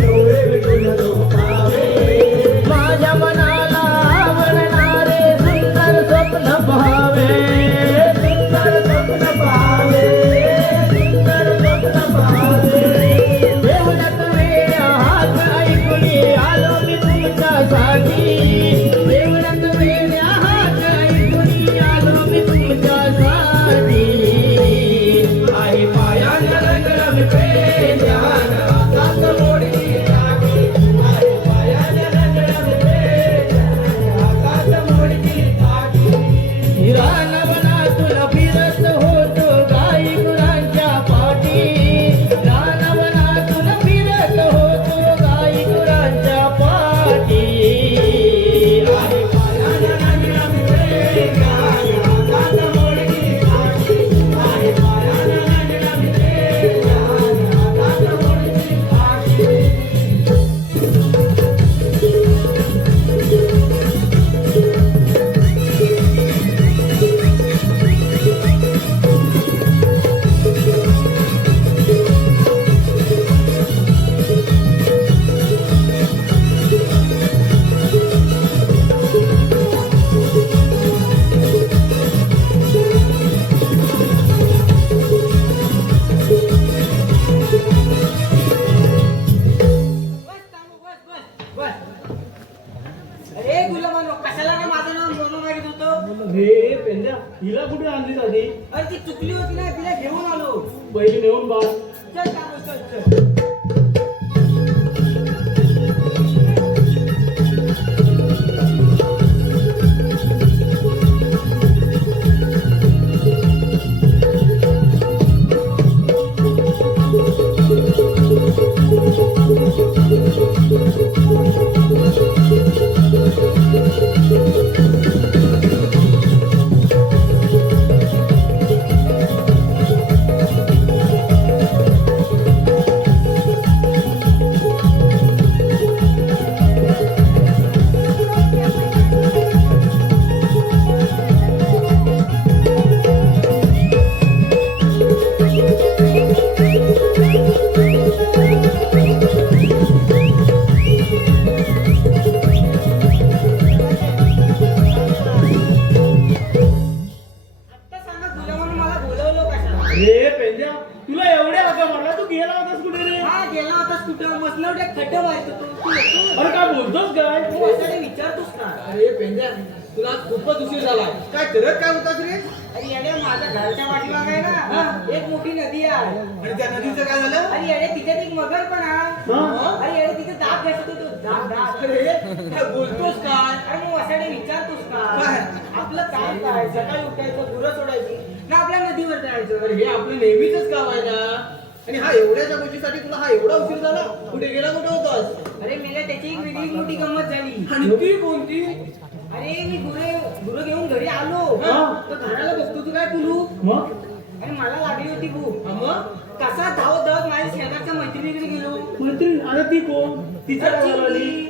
डोळे मिटून झोपावे. माझ्या मनाला आवडणारे सुंदर स्वप्न पहावे. सुंदर स्वप्न पहावे. सुंदर स्वप्न पहावे. देवळात वेळ हात ऐकून आलो मी तुमच्यासाठी. देवळात वेळ हात ऐकून आलो मी तुमच्यासाठी. आई पायानं लागला मी पेंड्याला हातात मोडकी काठी. आई पायानं लागला मी पेंड्याला हातात मोडकी काठी. रानवनातून फिरत होतो गाई गुरांच्या पाठी. रानवनातून फिरत होतो गाई गुरांच्या पाठी. आई पायानं लागला मी पेंड्याला हातात मोडकी काठी. आई पायानं लागला मी पेंड्याला हातात मोडकी काठी. अरे गुलामानो, कशाला रे माझं नाव म्हणून मागित होतो? हे पेंड्या, हिला कुठे आणली आधी? अरे ती चुकली होती ना, तिला घेऊन आलो. पहिली नेऊन बा. चल कामो, चल चल. तास कुठं मसनवड्यात खड्डा मारतो तू येतो? अरे काय बोलतोस काय तू वसाडे विचारतोस का? अरे पेंद्या तुला खूपच उशीर झाला काय करत काय होतास रे अरे येड्या माझ्या घराच्या पाठीमाग आहे ना एक मोठी नदी आहे. आणि त्या नदीचं काय झालं अरे येडे तिथे एक मगर पण आहे. हा? अरे येडे तिथे दाब घासतो तो दाब. अरे काय बोलतोस काय अरे मग वसाडे विचारतोस का? काय? आपलं काम काय? सकाळी उठायचं, गुरं सोडायची ना आपल्या नदीवर जायचं. अरे हे आपलं नेहमीच काम आहे ना आणि हा एवढ्याच्या गोष्टीसाठी तुला हा एवढा उशीर झाला कुठे गेला कुठे होतास अरे मेल्या त्याची एक वेगळी मोठी गंमत झाली. आणि ती कोणती अरे मी गुरं घेऊन घरी आलो हा. तर घराला बघतो तू काय कुलू मग आणि मला लागली होती भूक. हा मग कसा धावत धावत माझ्या शेजारच्या मैत्रिणीकडे गेलो. मैत्रीण अरे ती कोण तिच्या अरे गावाला आली चिंगी.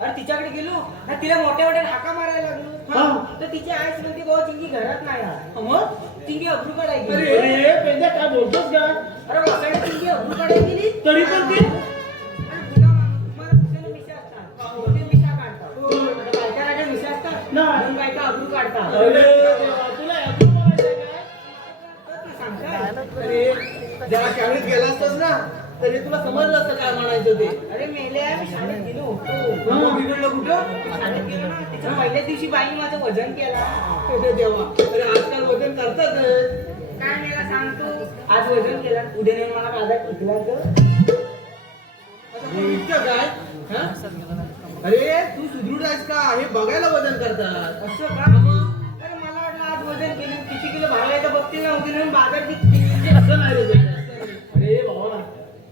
अरे तिच्याकडे गेलो ना तिला मोठ्या मोठ्या हाका मारायला लागलो. हा. तर तिची आईच म्हणते बाबा चिंगी घरात नाही आहे. हा मग चिंगी अब्रू काढायची. अरे. अरे पेंद्या काय बोलतोस काय अरे वासाडे चिंगी अब्रू काढायला गेली. तरी पण ती आणि तुला तुम्हाला पुढे मिशा असतात. मोठे मिशा काढतात. आता बायकांना मिशा असतात. नाही. दोन बायका अब्रू काढतात. अरे देवा, तुला यातून बोलायचंय काय? सांगतात. अरे जरा शाळेत गेला असतास ना तरी तुला समजलं असतं काय म्हणायचं ते अरे मेल्या मी शाळेत गेलो होतो. मग बिघडलं कुठं शाळेत गेलो ना तिच्या पहिल्या दिवशी बाई माझं वजन केला. अरे देवा अरे आजकाल वजन करतात काय मेला सांगतो आज वजन केला उद्या नेऊन मला कादा टिकला तर. आता पण इतकं काय हा? अरे तू सुदृढ आहेस का हे बघायला वजन करतात असं का अरे मला वाटलं आज वजन केलं किती किलो भरलाय तर बघतील ना उद्या नेऊन बाजार टिकतील. असं नाही रे पेंद्या. अरे बाबा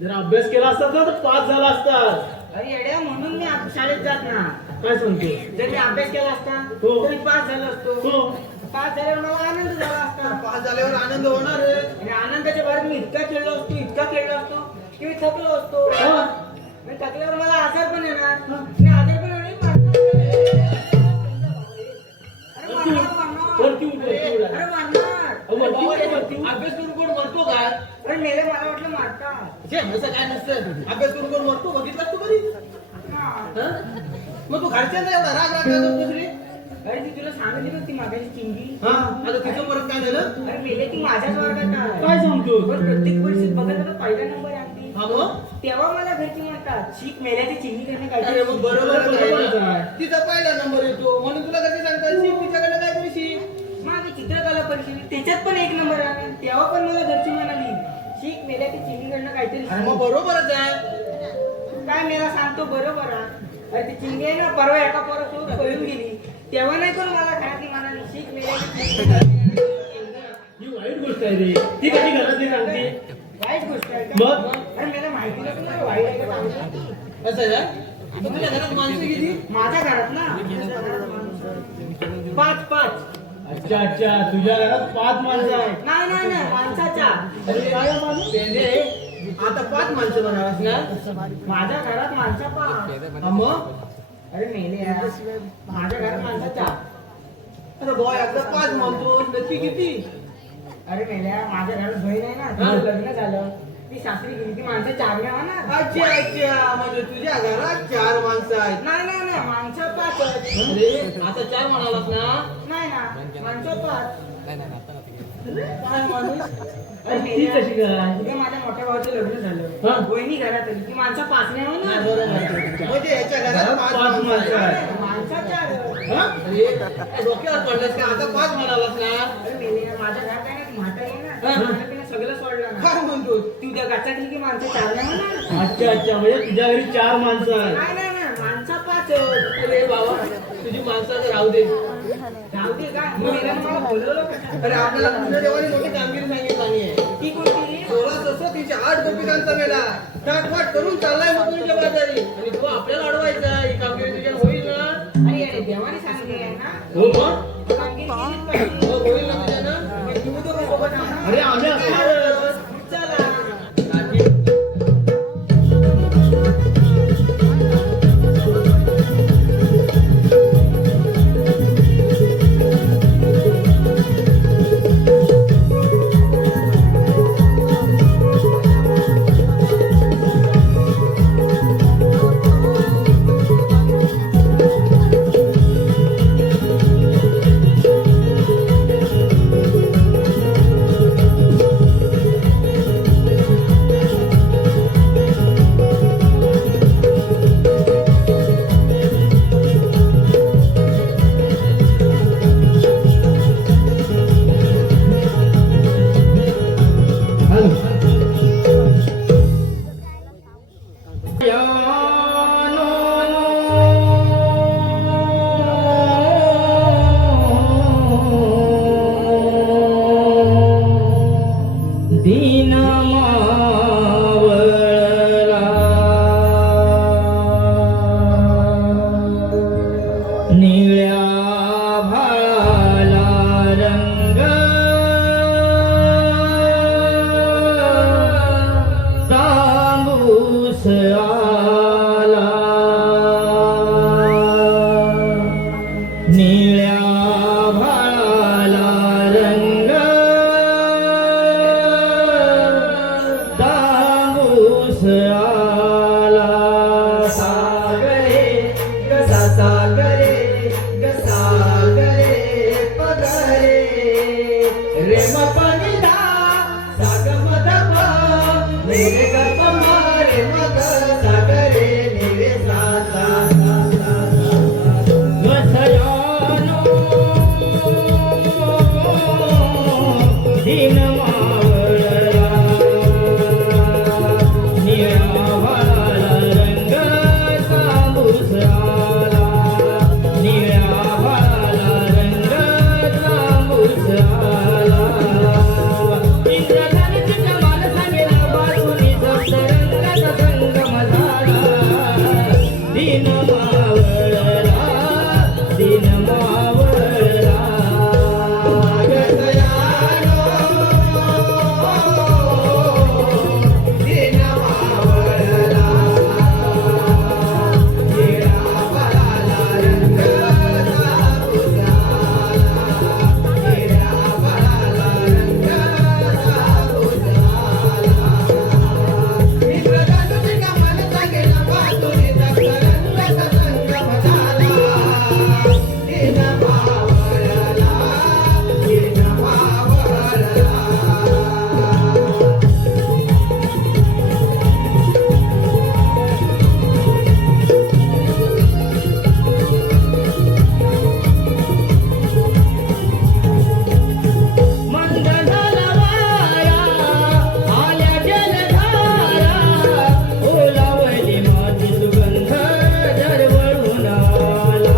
जर अभ्यास केला असता तर 5 झाला असतात अरे येड्या म्हणून मी आता शाळेत जात ना. काय सांगतो जर मी अभ्यास केला असता हो. तरी पास झालो असतो. हो. पास झाल्यावर मला आनंद झाला असता. पास झाल्यावर आनंद होणार आहे आणि आनंदाच्या भरात मी इतका खेळलो असतो की मी थकलो असतो. हा. आणि थकल्यावर मला आजार पण येणार आणि आजार पण येणार अरे मारणार. वरती उठ, वरती उठ. अरे मारणार. वरती उठ, वरती उठ. अभ्यास करून कोण मरतो काय अरे मेले मला वाटलं मारतात. छे, असं काय नसतं अभ्यास करून कोण मरतो बघितलास तू कधी हा. हा? मग तू घरच्यांचा एवढा राग राग करत होतीस रे अरे ती तुला सांगितली होती मागायची चिंगी. हा आता तिचं परत काय झालं अरे मेले ती माझ्याच वर्गात आहे. काय सांगतो पण प्रत्येक परीक्षेत बघत होता पहिला नंबर आणली. हा मग तेव्हा मला घरची म्हणतात शीख मेल्याची चिंगी करणे अरे काय मग बरोबरच आहे बरोबरच ना. आहे. तिचा पहिला नंबर येतो म्हणून तुला कधी सांगतात शिक तिच्याकडे काहीतरी शिक माझी चित्रकला परीक्षेत त्याच्यात पण 1 नंबर आला. तेव्हा पण मला घरची म्हणाली शीख मेल्याची चिंगी करणं काहीतरी अरे मग शिक. बरोबरच आहे काय मेला सांगतो बरोबर आहे. अरे ती चिंगी आहे ना परवा एका पोरासोबत पळून गेली तेव्हा नाही पण मला घरातली म्हणाली शीख मेल्याची चिंगी करणं. ही वाईट गोष्ट आहे रे ती कधी घरात नाही सांगते वाईट गोष्ट आहे का? मग? अरे मला माहिती नसतं ना वाईट आहे का चांगलं. असं आहे का तुझ्या घरात माणसं किती माझ्या घरात ना माझ्या घरात माणसं 5 अच्छा अच्छा तुझ्या घरात 5 माणसं आहेत नाही नाही नाही माणसाच्या. अरे काय माणूस पेंडे आता 5 माणसं म्हणालास ना माझ्या घरात माणसा 5. हा मग अरे मेले यार. माझ्या घरात माणसाच्या. अरे बॉय आता 5 म्हणतोस नक्की किती अरे मेल्या माझ्या घरात बहीण आहे ना तिचं लग्न झालं ती सासरी गेली ती माणसं 4 नाही होणार. अच्छा अच्छा म्हणजे तुझ्या घरात 4 माणसं आहेत नाही नाही नाही माणसं 5 आहेत. अरे आता 4 म्हणालास ना नाही ना माणसं 5. काय माणूस अरे ती मेल्या, कशी काय उद्या माझ्या मोठ्या भावाचं लग्न हा. झालं वहिनी घरात आली ती माणसं 5 नाही होणार. म्हणजे याच्या घरात 5 माणसं आहेत माणसं 4. हा? अरे डोक्यावर पडलास का आता 5 म्हणालास ना अरे मेल्या माझ्या घरात आहे ना ती म्हातारी आहे ना हा. खाणं पिणं सगळं सोडलं ना. काय म्हणतोस ती उद्या गाचातली की माणसं 4 नाही होणार. अच्छा अच्छा म्हणजे तुझ्या घरी 4 माणसं आहेत नाही नाही नाही माणसं 5 आहेत. अरे बाबा तुझी माणसं तर राहू दे राहू दे काय मग मेल्यानं मला बोलवलं कशाला? अरे आपल्याला कृष्णदेवाने मोठी कामगिरी सांगितली आहे ती कोणती? 16,308 गोपिकांचा मेला टाटवाट करून चाललाय मथुरेच्या बाजारी आणि तो आपल्याला अडवायचा ही कामगिरी तुझ्या होईल ना अरे अरे देवाने सांगितले आहे ना हो मग कामगिरी केलीच पाहिजे. हो, होईल ना तुझ्यानं मग तुम्ही दोघं सोबत आहा ना? अरे आम्ही असणारच चला दीन मावळला निळ्या भाळाला रंग तांबूस आला निळ्या भाळाला रंग तांबूस आला सागरे गसा सागरे गसागरे पगरे रे मपनिदा सागम दप मेरे गप मारे मग सागरे निरे सा सा सा गसयानो दीन मावळला निळ्या भाळाला रंग तांबूस आला निळ्या भाळाला रंग तांबूस आला इंद्रधनुष्य मानसाने बाजूनी सप्तरंगाचा संगम झाला दीन मावळला दीन मावळला गसयानो दीन मावळला निळ्या भाळाला रंग तांबूस आला निळ्या भाळाला रंग तांबूस आला इंद्रधनुष्य मानसा गेला बाजूनी सप्तरंगाचा संगम झाला दीन मावळला दीन मावळला मंद झाला वारा आल्या जलधारा ओलावली माती सुगंध दरवळून आला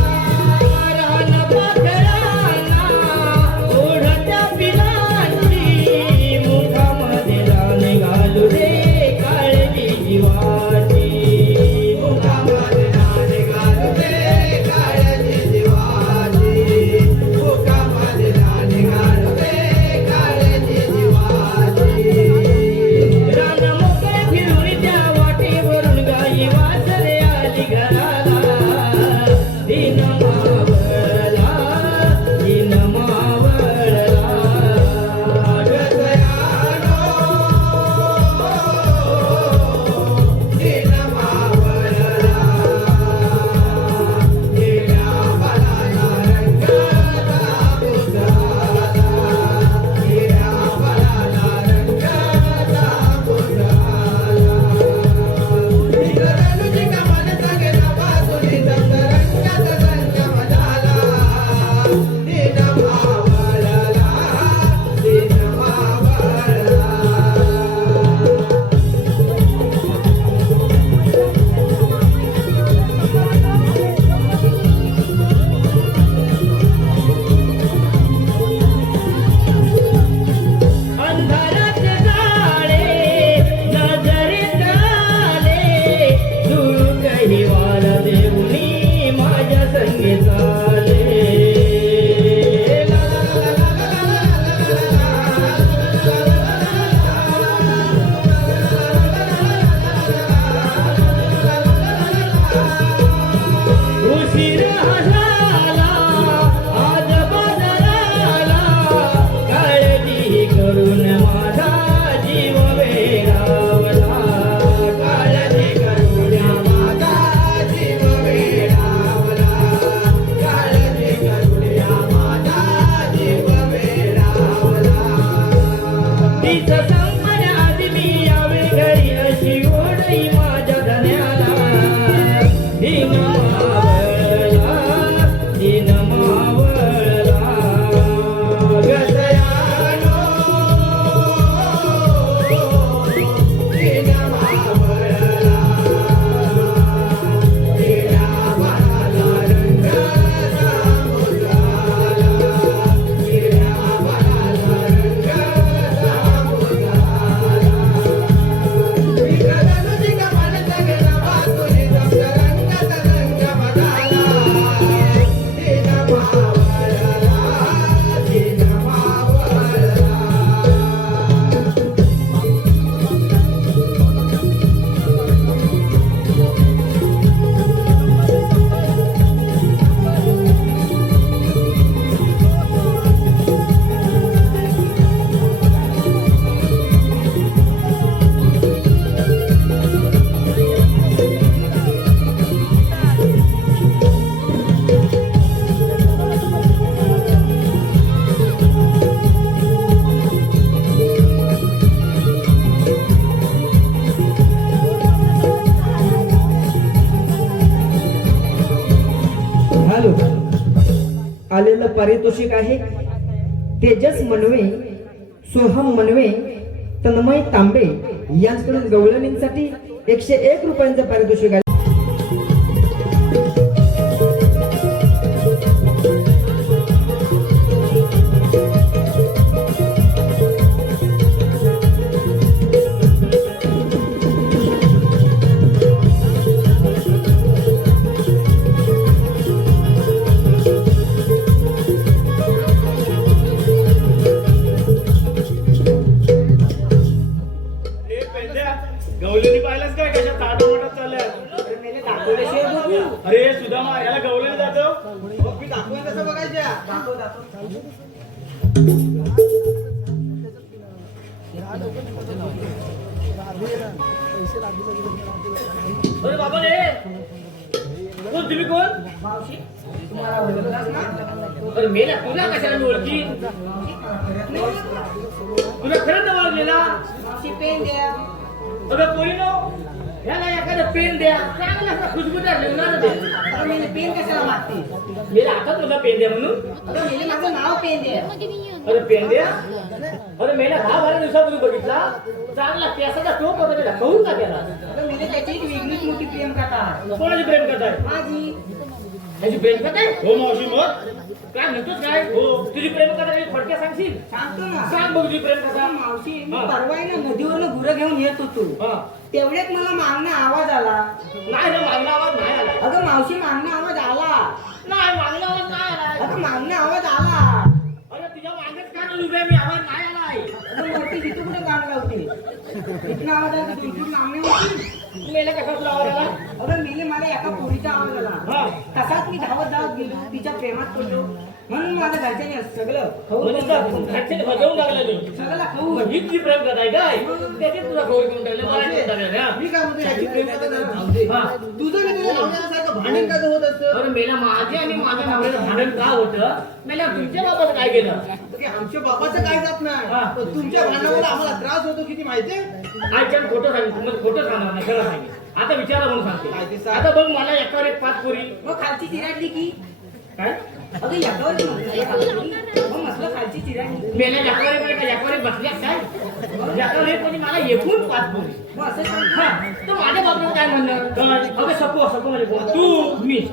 रान पाखरांना ओढत्या पिलांची मुखामध्ये रान घालू दे काळजी जीवाची मुखामध्ये रान घालू दे काळजी जीवाची मुखामध्ये रान घालू दे काळजी जीवाची रान मोकळे फिरून त्या वाटेवरून गाई वासरे आली घराला दीन मावळला दीन मावळला गसयानो दीन मावळला निळ्या भाळाला रंग तांबूस आला निळ्या भाळाला रंग तांबूस आला इंद्रधनुष्य मानसा गेला बाजूनी सप्तरंगाचा संगम झाला दीन मावळला दीन मावळला अंधारात जाळे नजरेत आले दूर काही वार देऊनी माझ्या संगी चाले उशीर झाला आज बाजाराला काळजी करून माझा जीव वेडावला काळजी करून माझा जीव वेडावला आलो. आलेलं पारितोषिक आहे तेजस मनवे, सोहम मनवे, तन्मय तांबे यांच्याकडून गवळणींसाठी 101 रुपयांचं पारितोषिक आहे. हे पेंद्या गवलेली पाहिलंच काय कशा ताटामाटात चालल्या अरे सुदामा याला गवलेलं जातो मी दाखवेन कसं बघायच्या अरे बाबा रे कोण तुम्ही कोण अरे मेला तुला कशाला मी ओळखी तुला खरंच नाही ओळखलेला अगं पोरी नो याला एखादं पेन द्या चांगला असा खुशबुदार लिहणार दे पेन कशाला मागते मेला आता तुला पेन द्या म्हणून माझं नाव पेन द्या अरे पेन द्या अरे मेला 10-12 दिवसापूर्वी बघितला चांगला केसाचा टोप होता त्याला कहून का त्याला त्याची एक वेगळीच मोठी प्रेम कथा कोणाची प्रेम कथा आहे माझी त्याची प्रेम कथा आहे हो मावशी मग काय म्हणतोस काय हो तुझी प्रेम कथा काही थोडक्यात सांगशील सांगतो ना सांग बघ तुझी प्रेम कथा मावशी मी हा. परवा आहे ना नदीवरनं गुरं घेऊन येत होतो हा तेवढ्यात मला मागणं आवाज आला नाही ना मागला आवाज नाही आला अगं मावशी मागणं आवाज आला नाही मागला आवाज नाही आला अगं मागणं आवाज आला अरे तुझ्या मागेच का उभे मी आवाज नाही आलाय अगं मोठी तिथं कुठे गाणं लावते इथनं आवाज आला तर दूर मागणी होती मेला कसा तुला आवाज आला अगं मेले मला एका पोरीचा आवाज आला हा तसाच मी धावत धावत गेलो तिच्या प्रेमात पडलो म्हणून माझ्या घरच्याने सगळं खाऊ म्हणजे घरच्याने भजवून लागला तू सगळं खाऊ ही तुझी प्रेम कथा आहे काय त्याची तुला गौरी करून टाकले मला नाही टाकले हा मी काय म्हणतो याची प्रेम कथा जरा थांबू दे. हा. तुझं मी तुझ्या नवऱ्यासारखं भांडण का होत असतं अरे मेला माझे आणि माझ्या नवऱ्याचं भांडण का होतं मेला तुमच्या बाबाचं काय केलं की आमच्या बाबाचं काय जात नाही हा. पण तुमच्या भांडणामुळे आम्हाला त्रास होतो किती माहितीये आजच्या खोटं सांगितलं तुम्हाला खोटं सांगणार नाही खरं सांगितलं आता विचारा म्हणून काय ते सांगते सांग. आता बघ मला एकावर एक 5 पोरी मग खालची चिराडली की काय अगं याच्यावर मग मसलं खालची चिराडली मेल्या एकावर एक का एकावर एक बसल्या काय एकावर एक म्हणजे मला एकूण 5 पोरी मग असं सांग हा तर माझ्या बाबतीत काय म्हणणं अगं सपो म्हणजे कोण? तू मी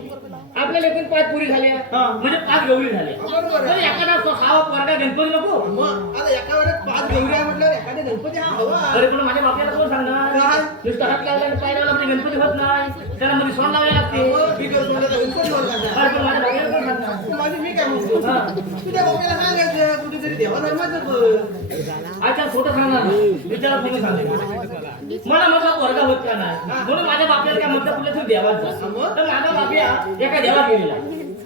आपल्याला एकूण 5 पुरी झाल्या म्हणजे 5 गौरी झाल्या बरोबर आहे. तर एखादा हा पोरगा गणपती नको मग आता एका वेळेस 5 गौरी आहे म्हटल्यावर एखाद्या गणपती हा हवा अरे पण माझ्या बापाला कोण सांगणार काय? नुसतं हात लावला आणि पाय लावला म्हणजे गणपती होत नाही त्याला मध्ये सोन लावायला लागते व्हिडिओ सोडला गणपती बोलला अरे पण माझ्या बापाला कोण सांगणार माझी मी काय म्हणतो हा. तुझ्या बाबाला सांगायचं कुठेतरी देवा धर्माचं बघ. अच्छा खोटं सांगणार विचारा तुम्ही सांगते मला म्हटलं वर्गा होत का नाही म्हणून माझ्या बापाला काय म्हटलं कुठल्या तरी देवाचं तर माझा बापिया एका देवात गेलेला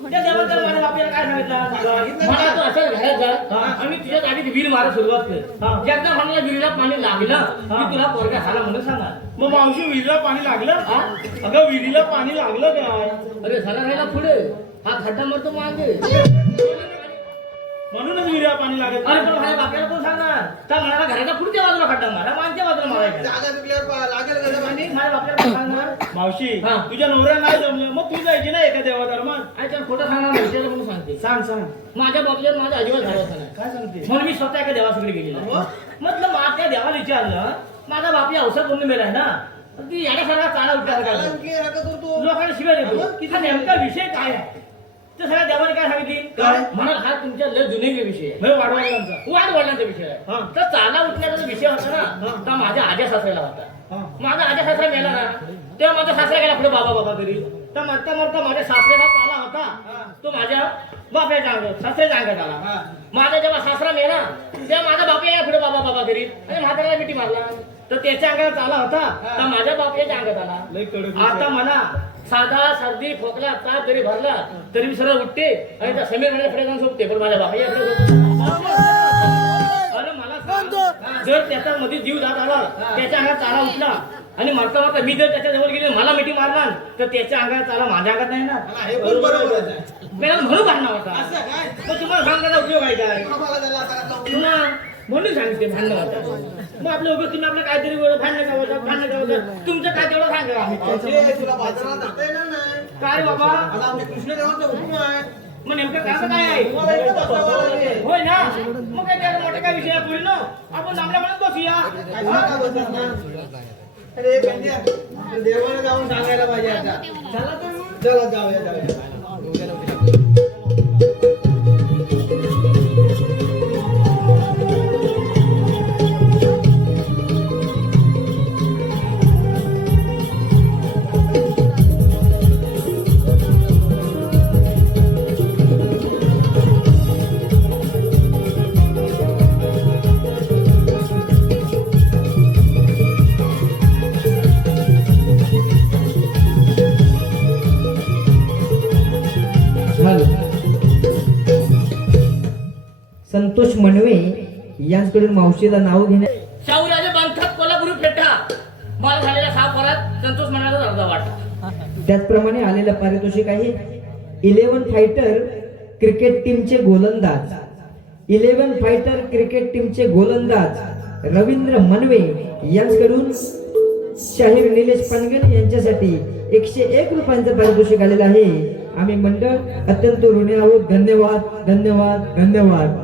त्या देवाचा माझ्या बापियाला काय सांगितलं मला तो असं घालायचा आणि तुझ्या जागी वीर मारा सुरुवात कर ज्याचा म्हणला विहिरीला पाणी लागलं की तुला पोरगा झाला म्हणून सांगा मग मावशी विहिरीला पाणी लागलं हा? अगं विहिरीला पाणी लागलं काय अरे झाला राहिला पुढे हा खड्डा मरतो मागे म्हणूनच विहिरीला पाणी लागत अरे पण माझ्या बापाला कोण सांगणार तर म्हणाला घराच्या पुढच्या बाजूला खड्डा मारा मागच्या बाजूला मारायचा जागा चुकल्यावर लागेल गडा पाणी माझ्या बापाला कोण सांगणार मावशी हा. तुझ्या नवऱ्या नाही जमलं मग तू जायची ना एका देवा धर्मात अच्छा खोटं सांगणार नाही विचारलं म्हणून सांगते सांग सांग माझ्या बाबतीत माझा अजिबात झालं नाही काय सांगते म्हणून मी स्वतः एका देवाकडे गेलेला म्हटलं त्या देवाला विचारलं माझा बाप या औषध म्हणून मेलाय ना ती याच्यासारखा चाला त्याला उठला उठली सारखं करतो लोकांना शिवाय देतो की हा नेमका विषय काय आहे तर सगळ्या देवाने काय सांगितली काय? म्हणाल हा तुमच्या लय जुने विषय आहे नाही वाढवायचा वाढ वडिलांचा विषय आहे हा. तर चाला उठण्याचा जो विषय होता ना तर माझ्या आज्या सासऱ्याला होता हा. माझा आज्या सासरा मेला ना तेव्हा माझा सासरा गेला पुढे बाबा बाबा घरी तर मरता मरता माझ्या सासऱ्याचा चाला होता तो माझ्या बापाच्या अंगात सासऱ्याच्या अंगात आला माझा जेव्हा सासरा मेला तेव्हा माझा बाप या पुढे बाबा बाबा घरी आणि म्हाताऱ्याला मिठी मारला तर त्याच्या अंगात आला होता तर माझ्या बापाच्या अंगात लय आला कडक आता मला साधा सर्दी खोकला ताप जरी भरला तरी मी सरळ उठते आणि त्या समीर माझ्या पुढे जाऊन झोपते पण माझ्या बापाच्या पुढे अरे मला सांग, जर त्याचा मध्ये जीव जात आला त्याच्या अंगात चाला उठला आणि मरता मरता मी जर त्याच्या जवळ गेले मला मिठी मारणार तर त्याच्या अंगात चाला माझ्या अंगात नाही ना हे पण बरोबरच आहे मला म्हणून भांडणार होता असं काय मग तुम्हाला सांगायचा उपयोग आहे काय बाबाला त्याला आता पुन्हा म्हणून सांगते भांडणं होता मग आपलं उभं तुम्ही आपलं काहीतरी भांडणं का होतं तुमचं काय तेवढं सांगा आम्ही तुला बाजारात जाता येणार नाही काय बाबा आता आमच्या कृष्णदेवाचा हुकूम आहे. मग नेमकं कसं काय आहे तुम्हाला इकडे बसावं लागेल. होय ना मग काय त्याला मोठा काय विषय आहे पुढे ना आपण नामल्या म्हणत बसूया कशाला का बसत ना? अरे पंड्या, देवाला जाऊन सांगायला पाहिजे आता. चला जाऊया. संतोष मनवे यांच्याकडून मावशीला नाव घेण्या शाहूराजे बांधतात कोल्हापुरी फेटा मला झालेल्या 6 पोरात संतोष मनाचा अर्धा वाटा. त्याचप्रमाणे आलेलं पारितोषिक आहे 11 फायटर क्रिकेट टीमचे गोलंदाज 11 फायटर क्रिकेट टीमचे गोलंदाज रवींद्र मनवे यांच्याकडून शाहीर निलेश पानगल यांच्यासाठी 101 रुपयांचं पारितोषिक आलेलं आहे. आम्ही मंडळ अत्यंत ऋणी आहोत. धन्यवाद धन्यवाद धन्यवाद.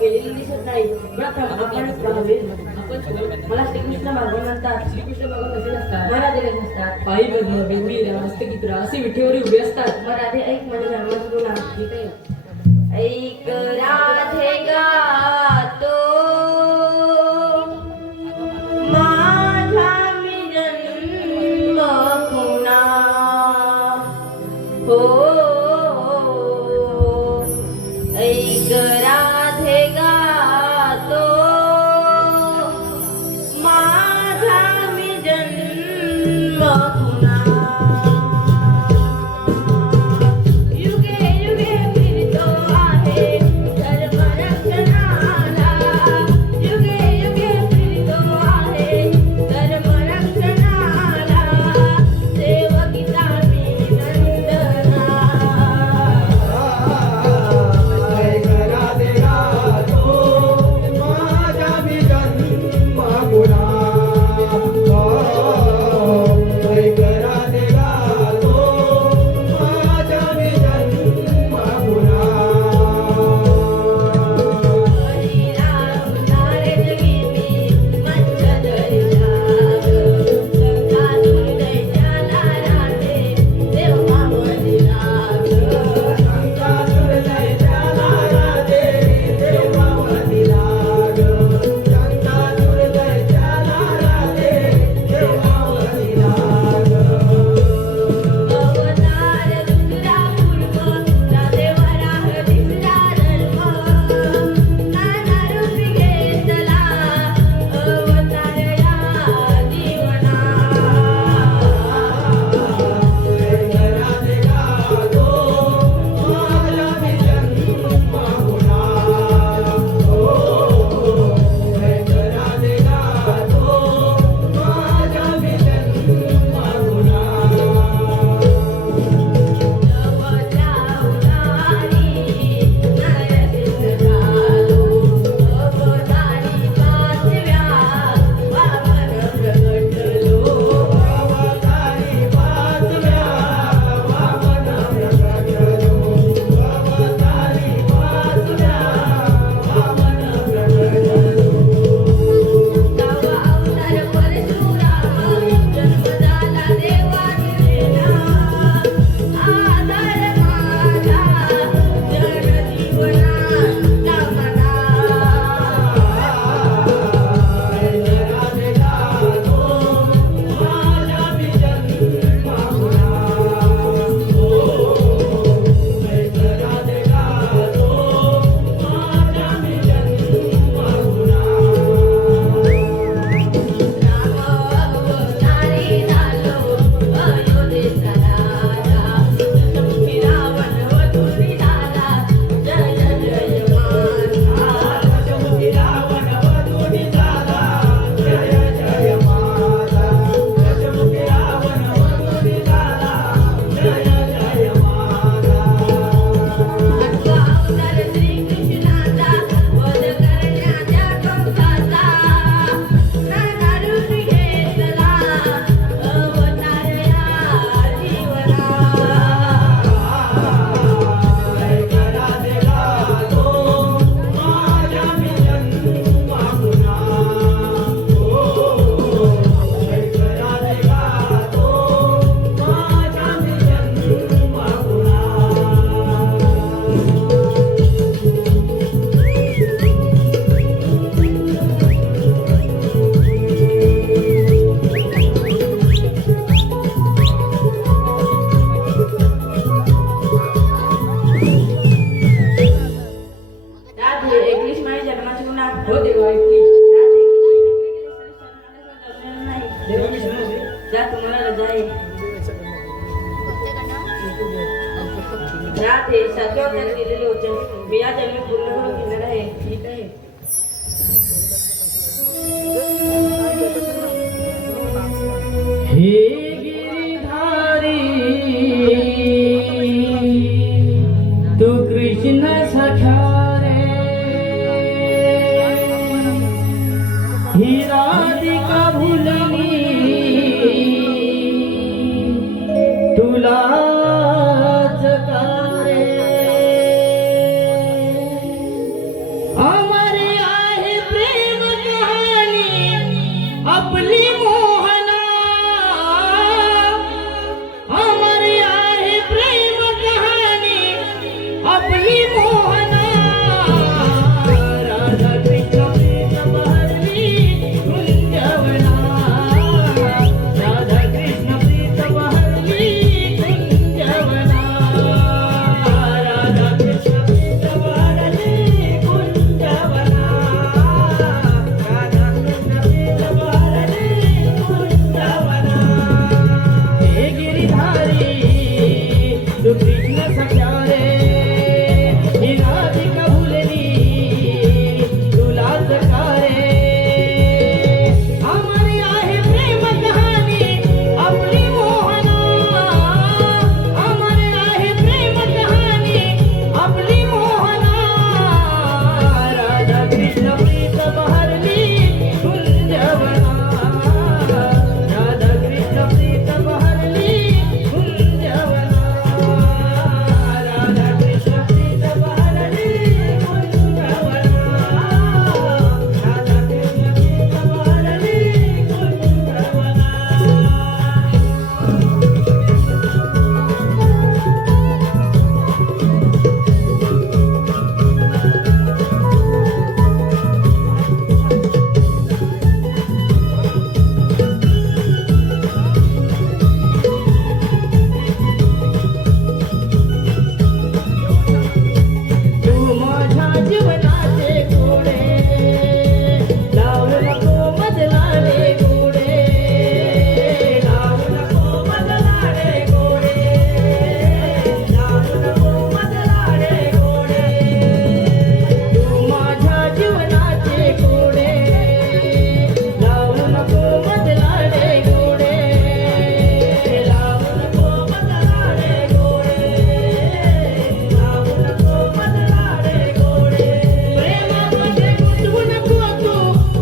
गेलेली दिसत नाही प्रथम आपण पाहावे. मला श्रीकृष्ण भगवान म्हणतात. श्रीकृष्ण भगवान कसे नसतात मला दिले नसतात. पायी पद्म बेंबीरा हस्तकित्रा असे विठेवर उभे असतात. मराठी ऐक माझ्या धर्माचं गुन्हा ऐक राधे गातो माझा मी जन्म खुणा हो ऐक राधे गातो माझा मी जन्म खुणा युगे युगे फिरतो आहे सर्व रक्षणा राधिका भुलली तुलाच कारे अमर आहे प्रेम कहाणी आपली मोहना अमर आहे प्रेम कहाणी आपली मोहना राधा कृष्ण प्रेम बहरली कुंजवना राधा कृष्ण प्रेम बहरली कुंजवना राधा कृष्ण प्रेम बहरली कुंजवना राधा कृष्ण प्रेम बहरली कुंजवना हे गिरिधारी तू कृष्ण सख्या रे ही राधिका भुलली तुलाच कारे अमर आहे प्रेम कहाणी आपली मोहना अमर आहे प्रेम कहाणी आपली मोहना राधा कृष्ण प्रीत बहरली कुंजवना राधा कृष्ण प्रीत बहरली कुंजवना राधा कृष्ण प्रीत बहरली कुंजवना राधा कृष्ण प्रीत बहरली कुंजवना तू माझ्या जीवनाचे गोडे लावू नको बदलाले गोडे लावू नको बदलाले गोडे लावू नको बदलाले गोडे तू माझ्या जीवनाचे गोडे लावू नको बदलाले गोडे लावू नको बदलाले गोडे लावू नको बदलाले गोडे प्रेमामध्ये गुंतवू नको तू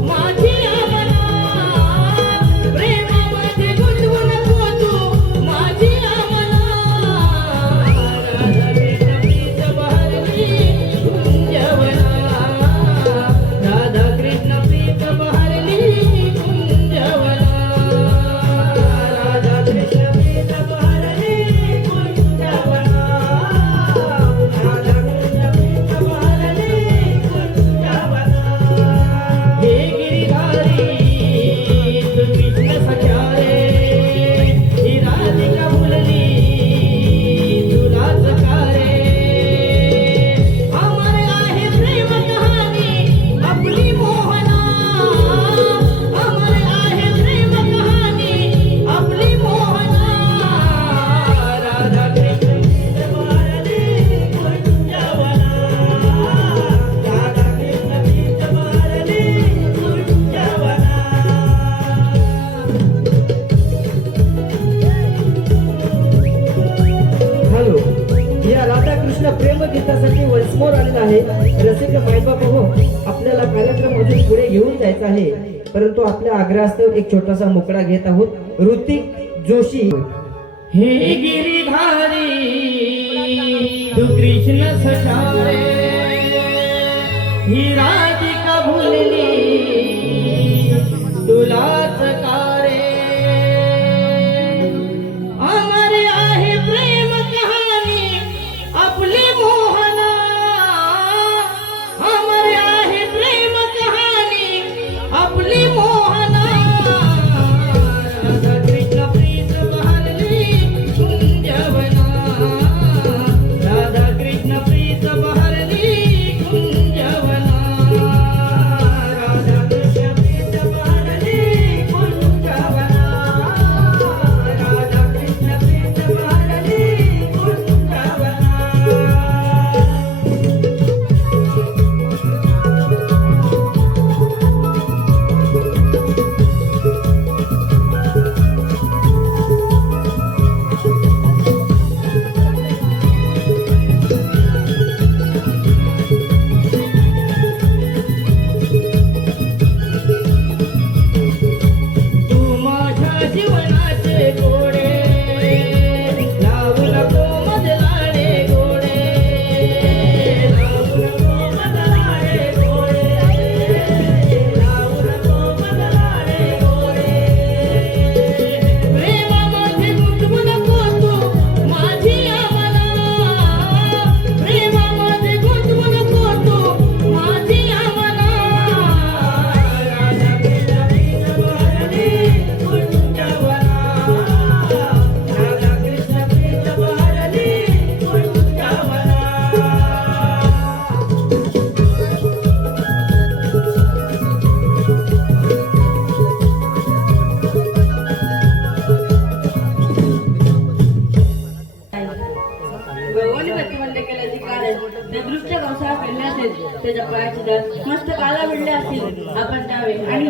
माझी आमना प्रेमामध्ये गुंतवू नको तू माझी आमना राधा कृष्ण प्रीत बहरली कुंजवना राधा कृष्ण प्रीत बहरली कुंजवना राधा कृष्ण प्रीत बहरली कुंजवना राधा कृष्ण प्रीत बहरली कुंजवना हे गिरिधारी तू कृष्ण सख्या रे ही राधिका भुलली तुलाच कारे अमर आहे प्रेम कहाणी आपली मोहना अमर आहे प्रेम कहाणी आपली मोहना राधा कृष्ण प्रीत बहरली कुंजवना राधा कृष्ण प्रीत बहरली कुंजवना हॅलो या राधाकृष्ण प्रेम गीतासाठी वन्समोर आलेला आहे रसिक मायबाप हो आपल्याला कार्यक्रम अजून पुढे घेऊन जायचा आहे परंतु आपल्या आग्रहास्तव एक छोटासा मोकळा घेत आहोत ऋतिक जोशी हे गिरिधारी तू कृष्ण सखा रे ही राधिका भुलली तुलाच कारे अमर आहे प्रेम कहाणी आपली मोहना अमर आहे प्रेम कहाणी आपली मोहना राधा कृष्ण प्रीत बहरली कुंजवना राधा कृष्ण प्रीत बहरली कुंजवना राधा कृष्ण प्रीत बहरली कुंजवना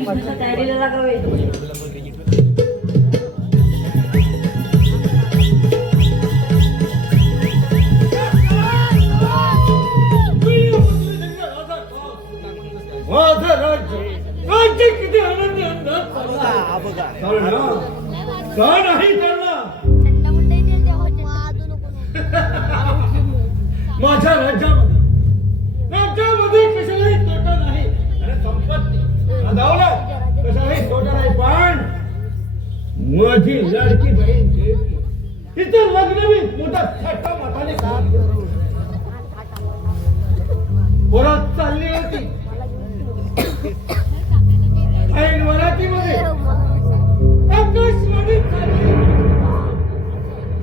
युद्धाच्या तयारीला लागावे. माझं राज्य किती आनंदी अंदाज चालला का नाही चालला माझ्या राज्यामध्ये कशालाही तोटा नाही आणि संपत्ती दौलत कशालाही तोटा नाही पण माझी लाडकी बहीण देवकी तिचं लग्न मी मोठा थट्टा मताने परत चालली होती ऐन मराठीमध्ये आकाशवाणीत चालली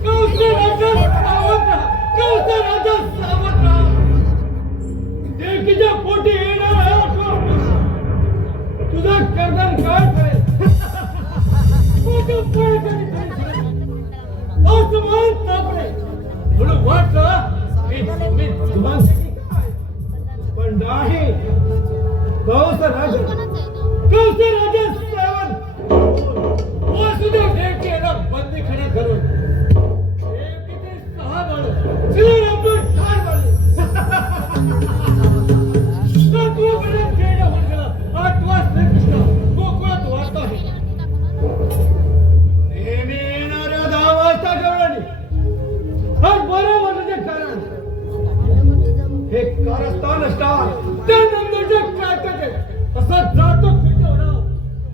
कौशल राजा सावध राहा कौशल राजा सावध राहा देवकीच्या पोटी येणार आहे तुझा कर्दन काय करेल मोठं पाय कधी असमान तापडे म्हणून वाटलं मी धुमान पण नाही कौशल राजा सावध वासुदेव देवकी यांना बंदीखान्यात घालून देवकीचे 6 बाळं चिरून आपण ठार मारले. 7व्या महिन्यात गेला मुलगा 8वा श्रीकृष्ण गोकुळात वाढत आहे. नेहमी येणाऱ्या 10 वाजता गवळणी आणि 12 वाजण्याचे कारण हे कारस्थान असतात त्या नंदच्या काकाचे असा जातो फिरतो ना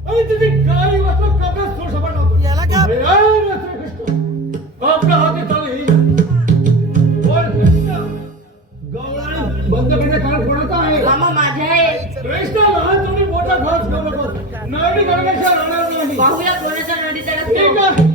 आणि तिथे गाडी वाचलो काका सोडसपाट होतो श्रीकृष्ण आपल्या हाती चालू येईल पण कृष्ण गवळणी बंद करण्याचे कारण कोणाचं आहे मामा माझे आहे. कृष्ण लहान तुम्ही मोठा घोष घेऊ नकोस नवी गणेशा राहणार नाही पाहूया कोणाच्या नडीचा ठीक आहे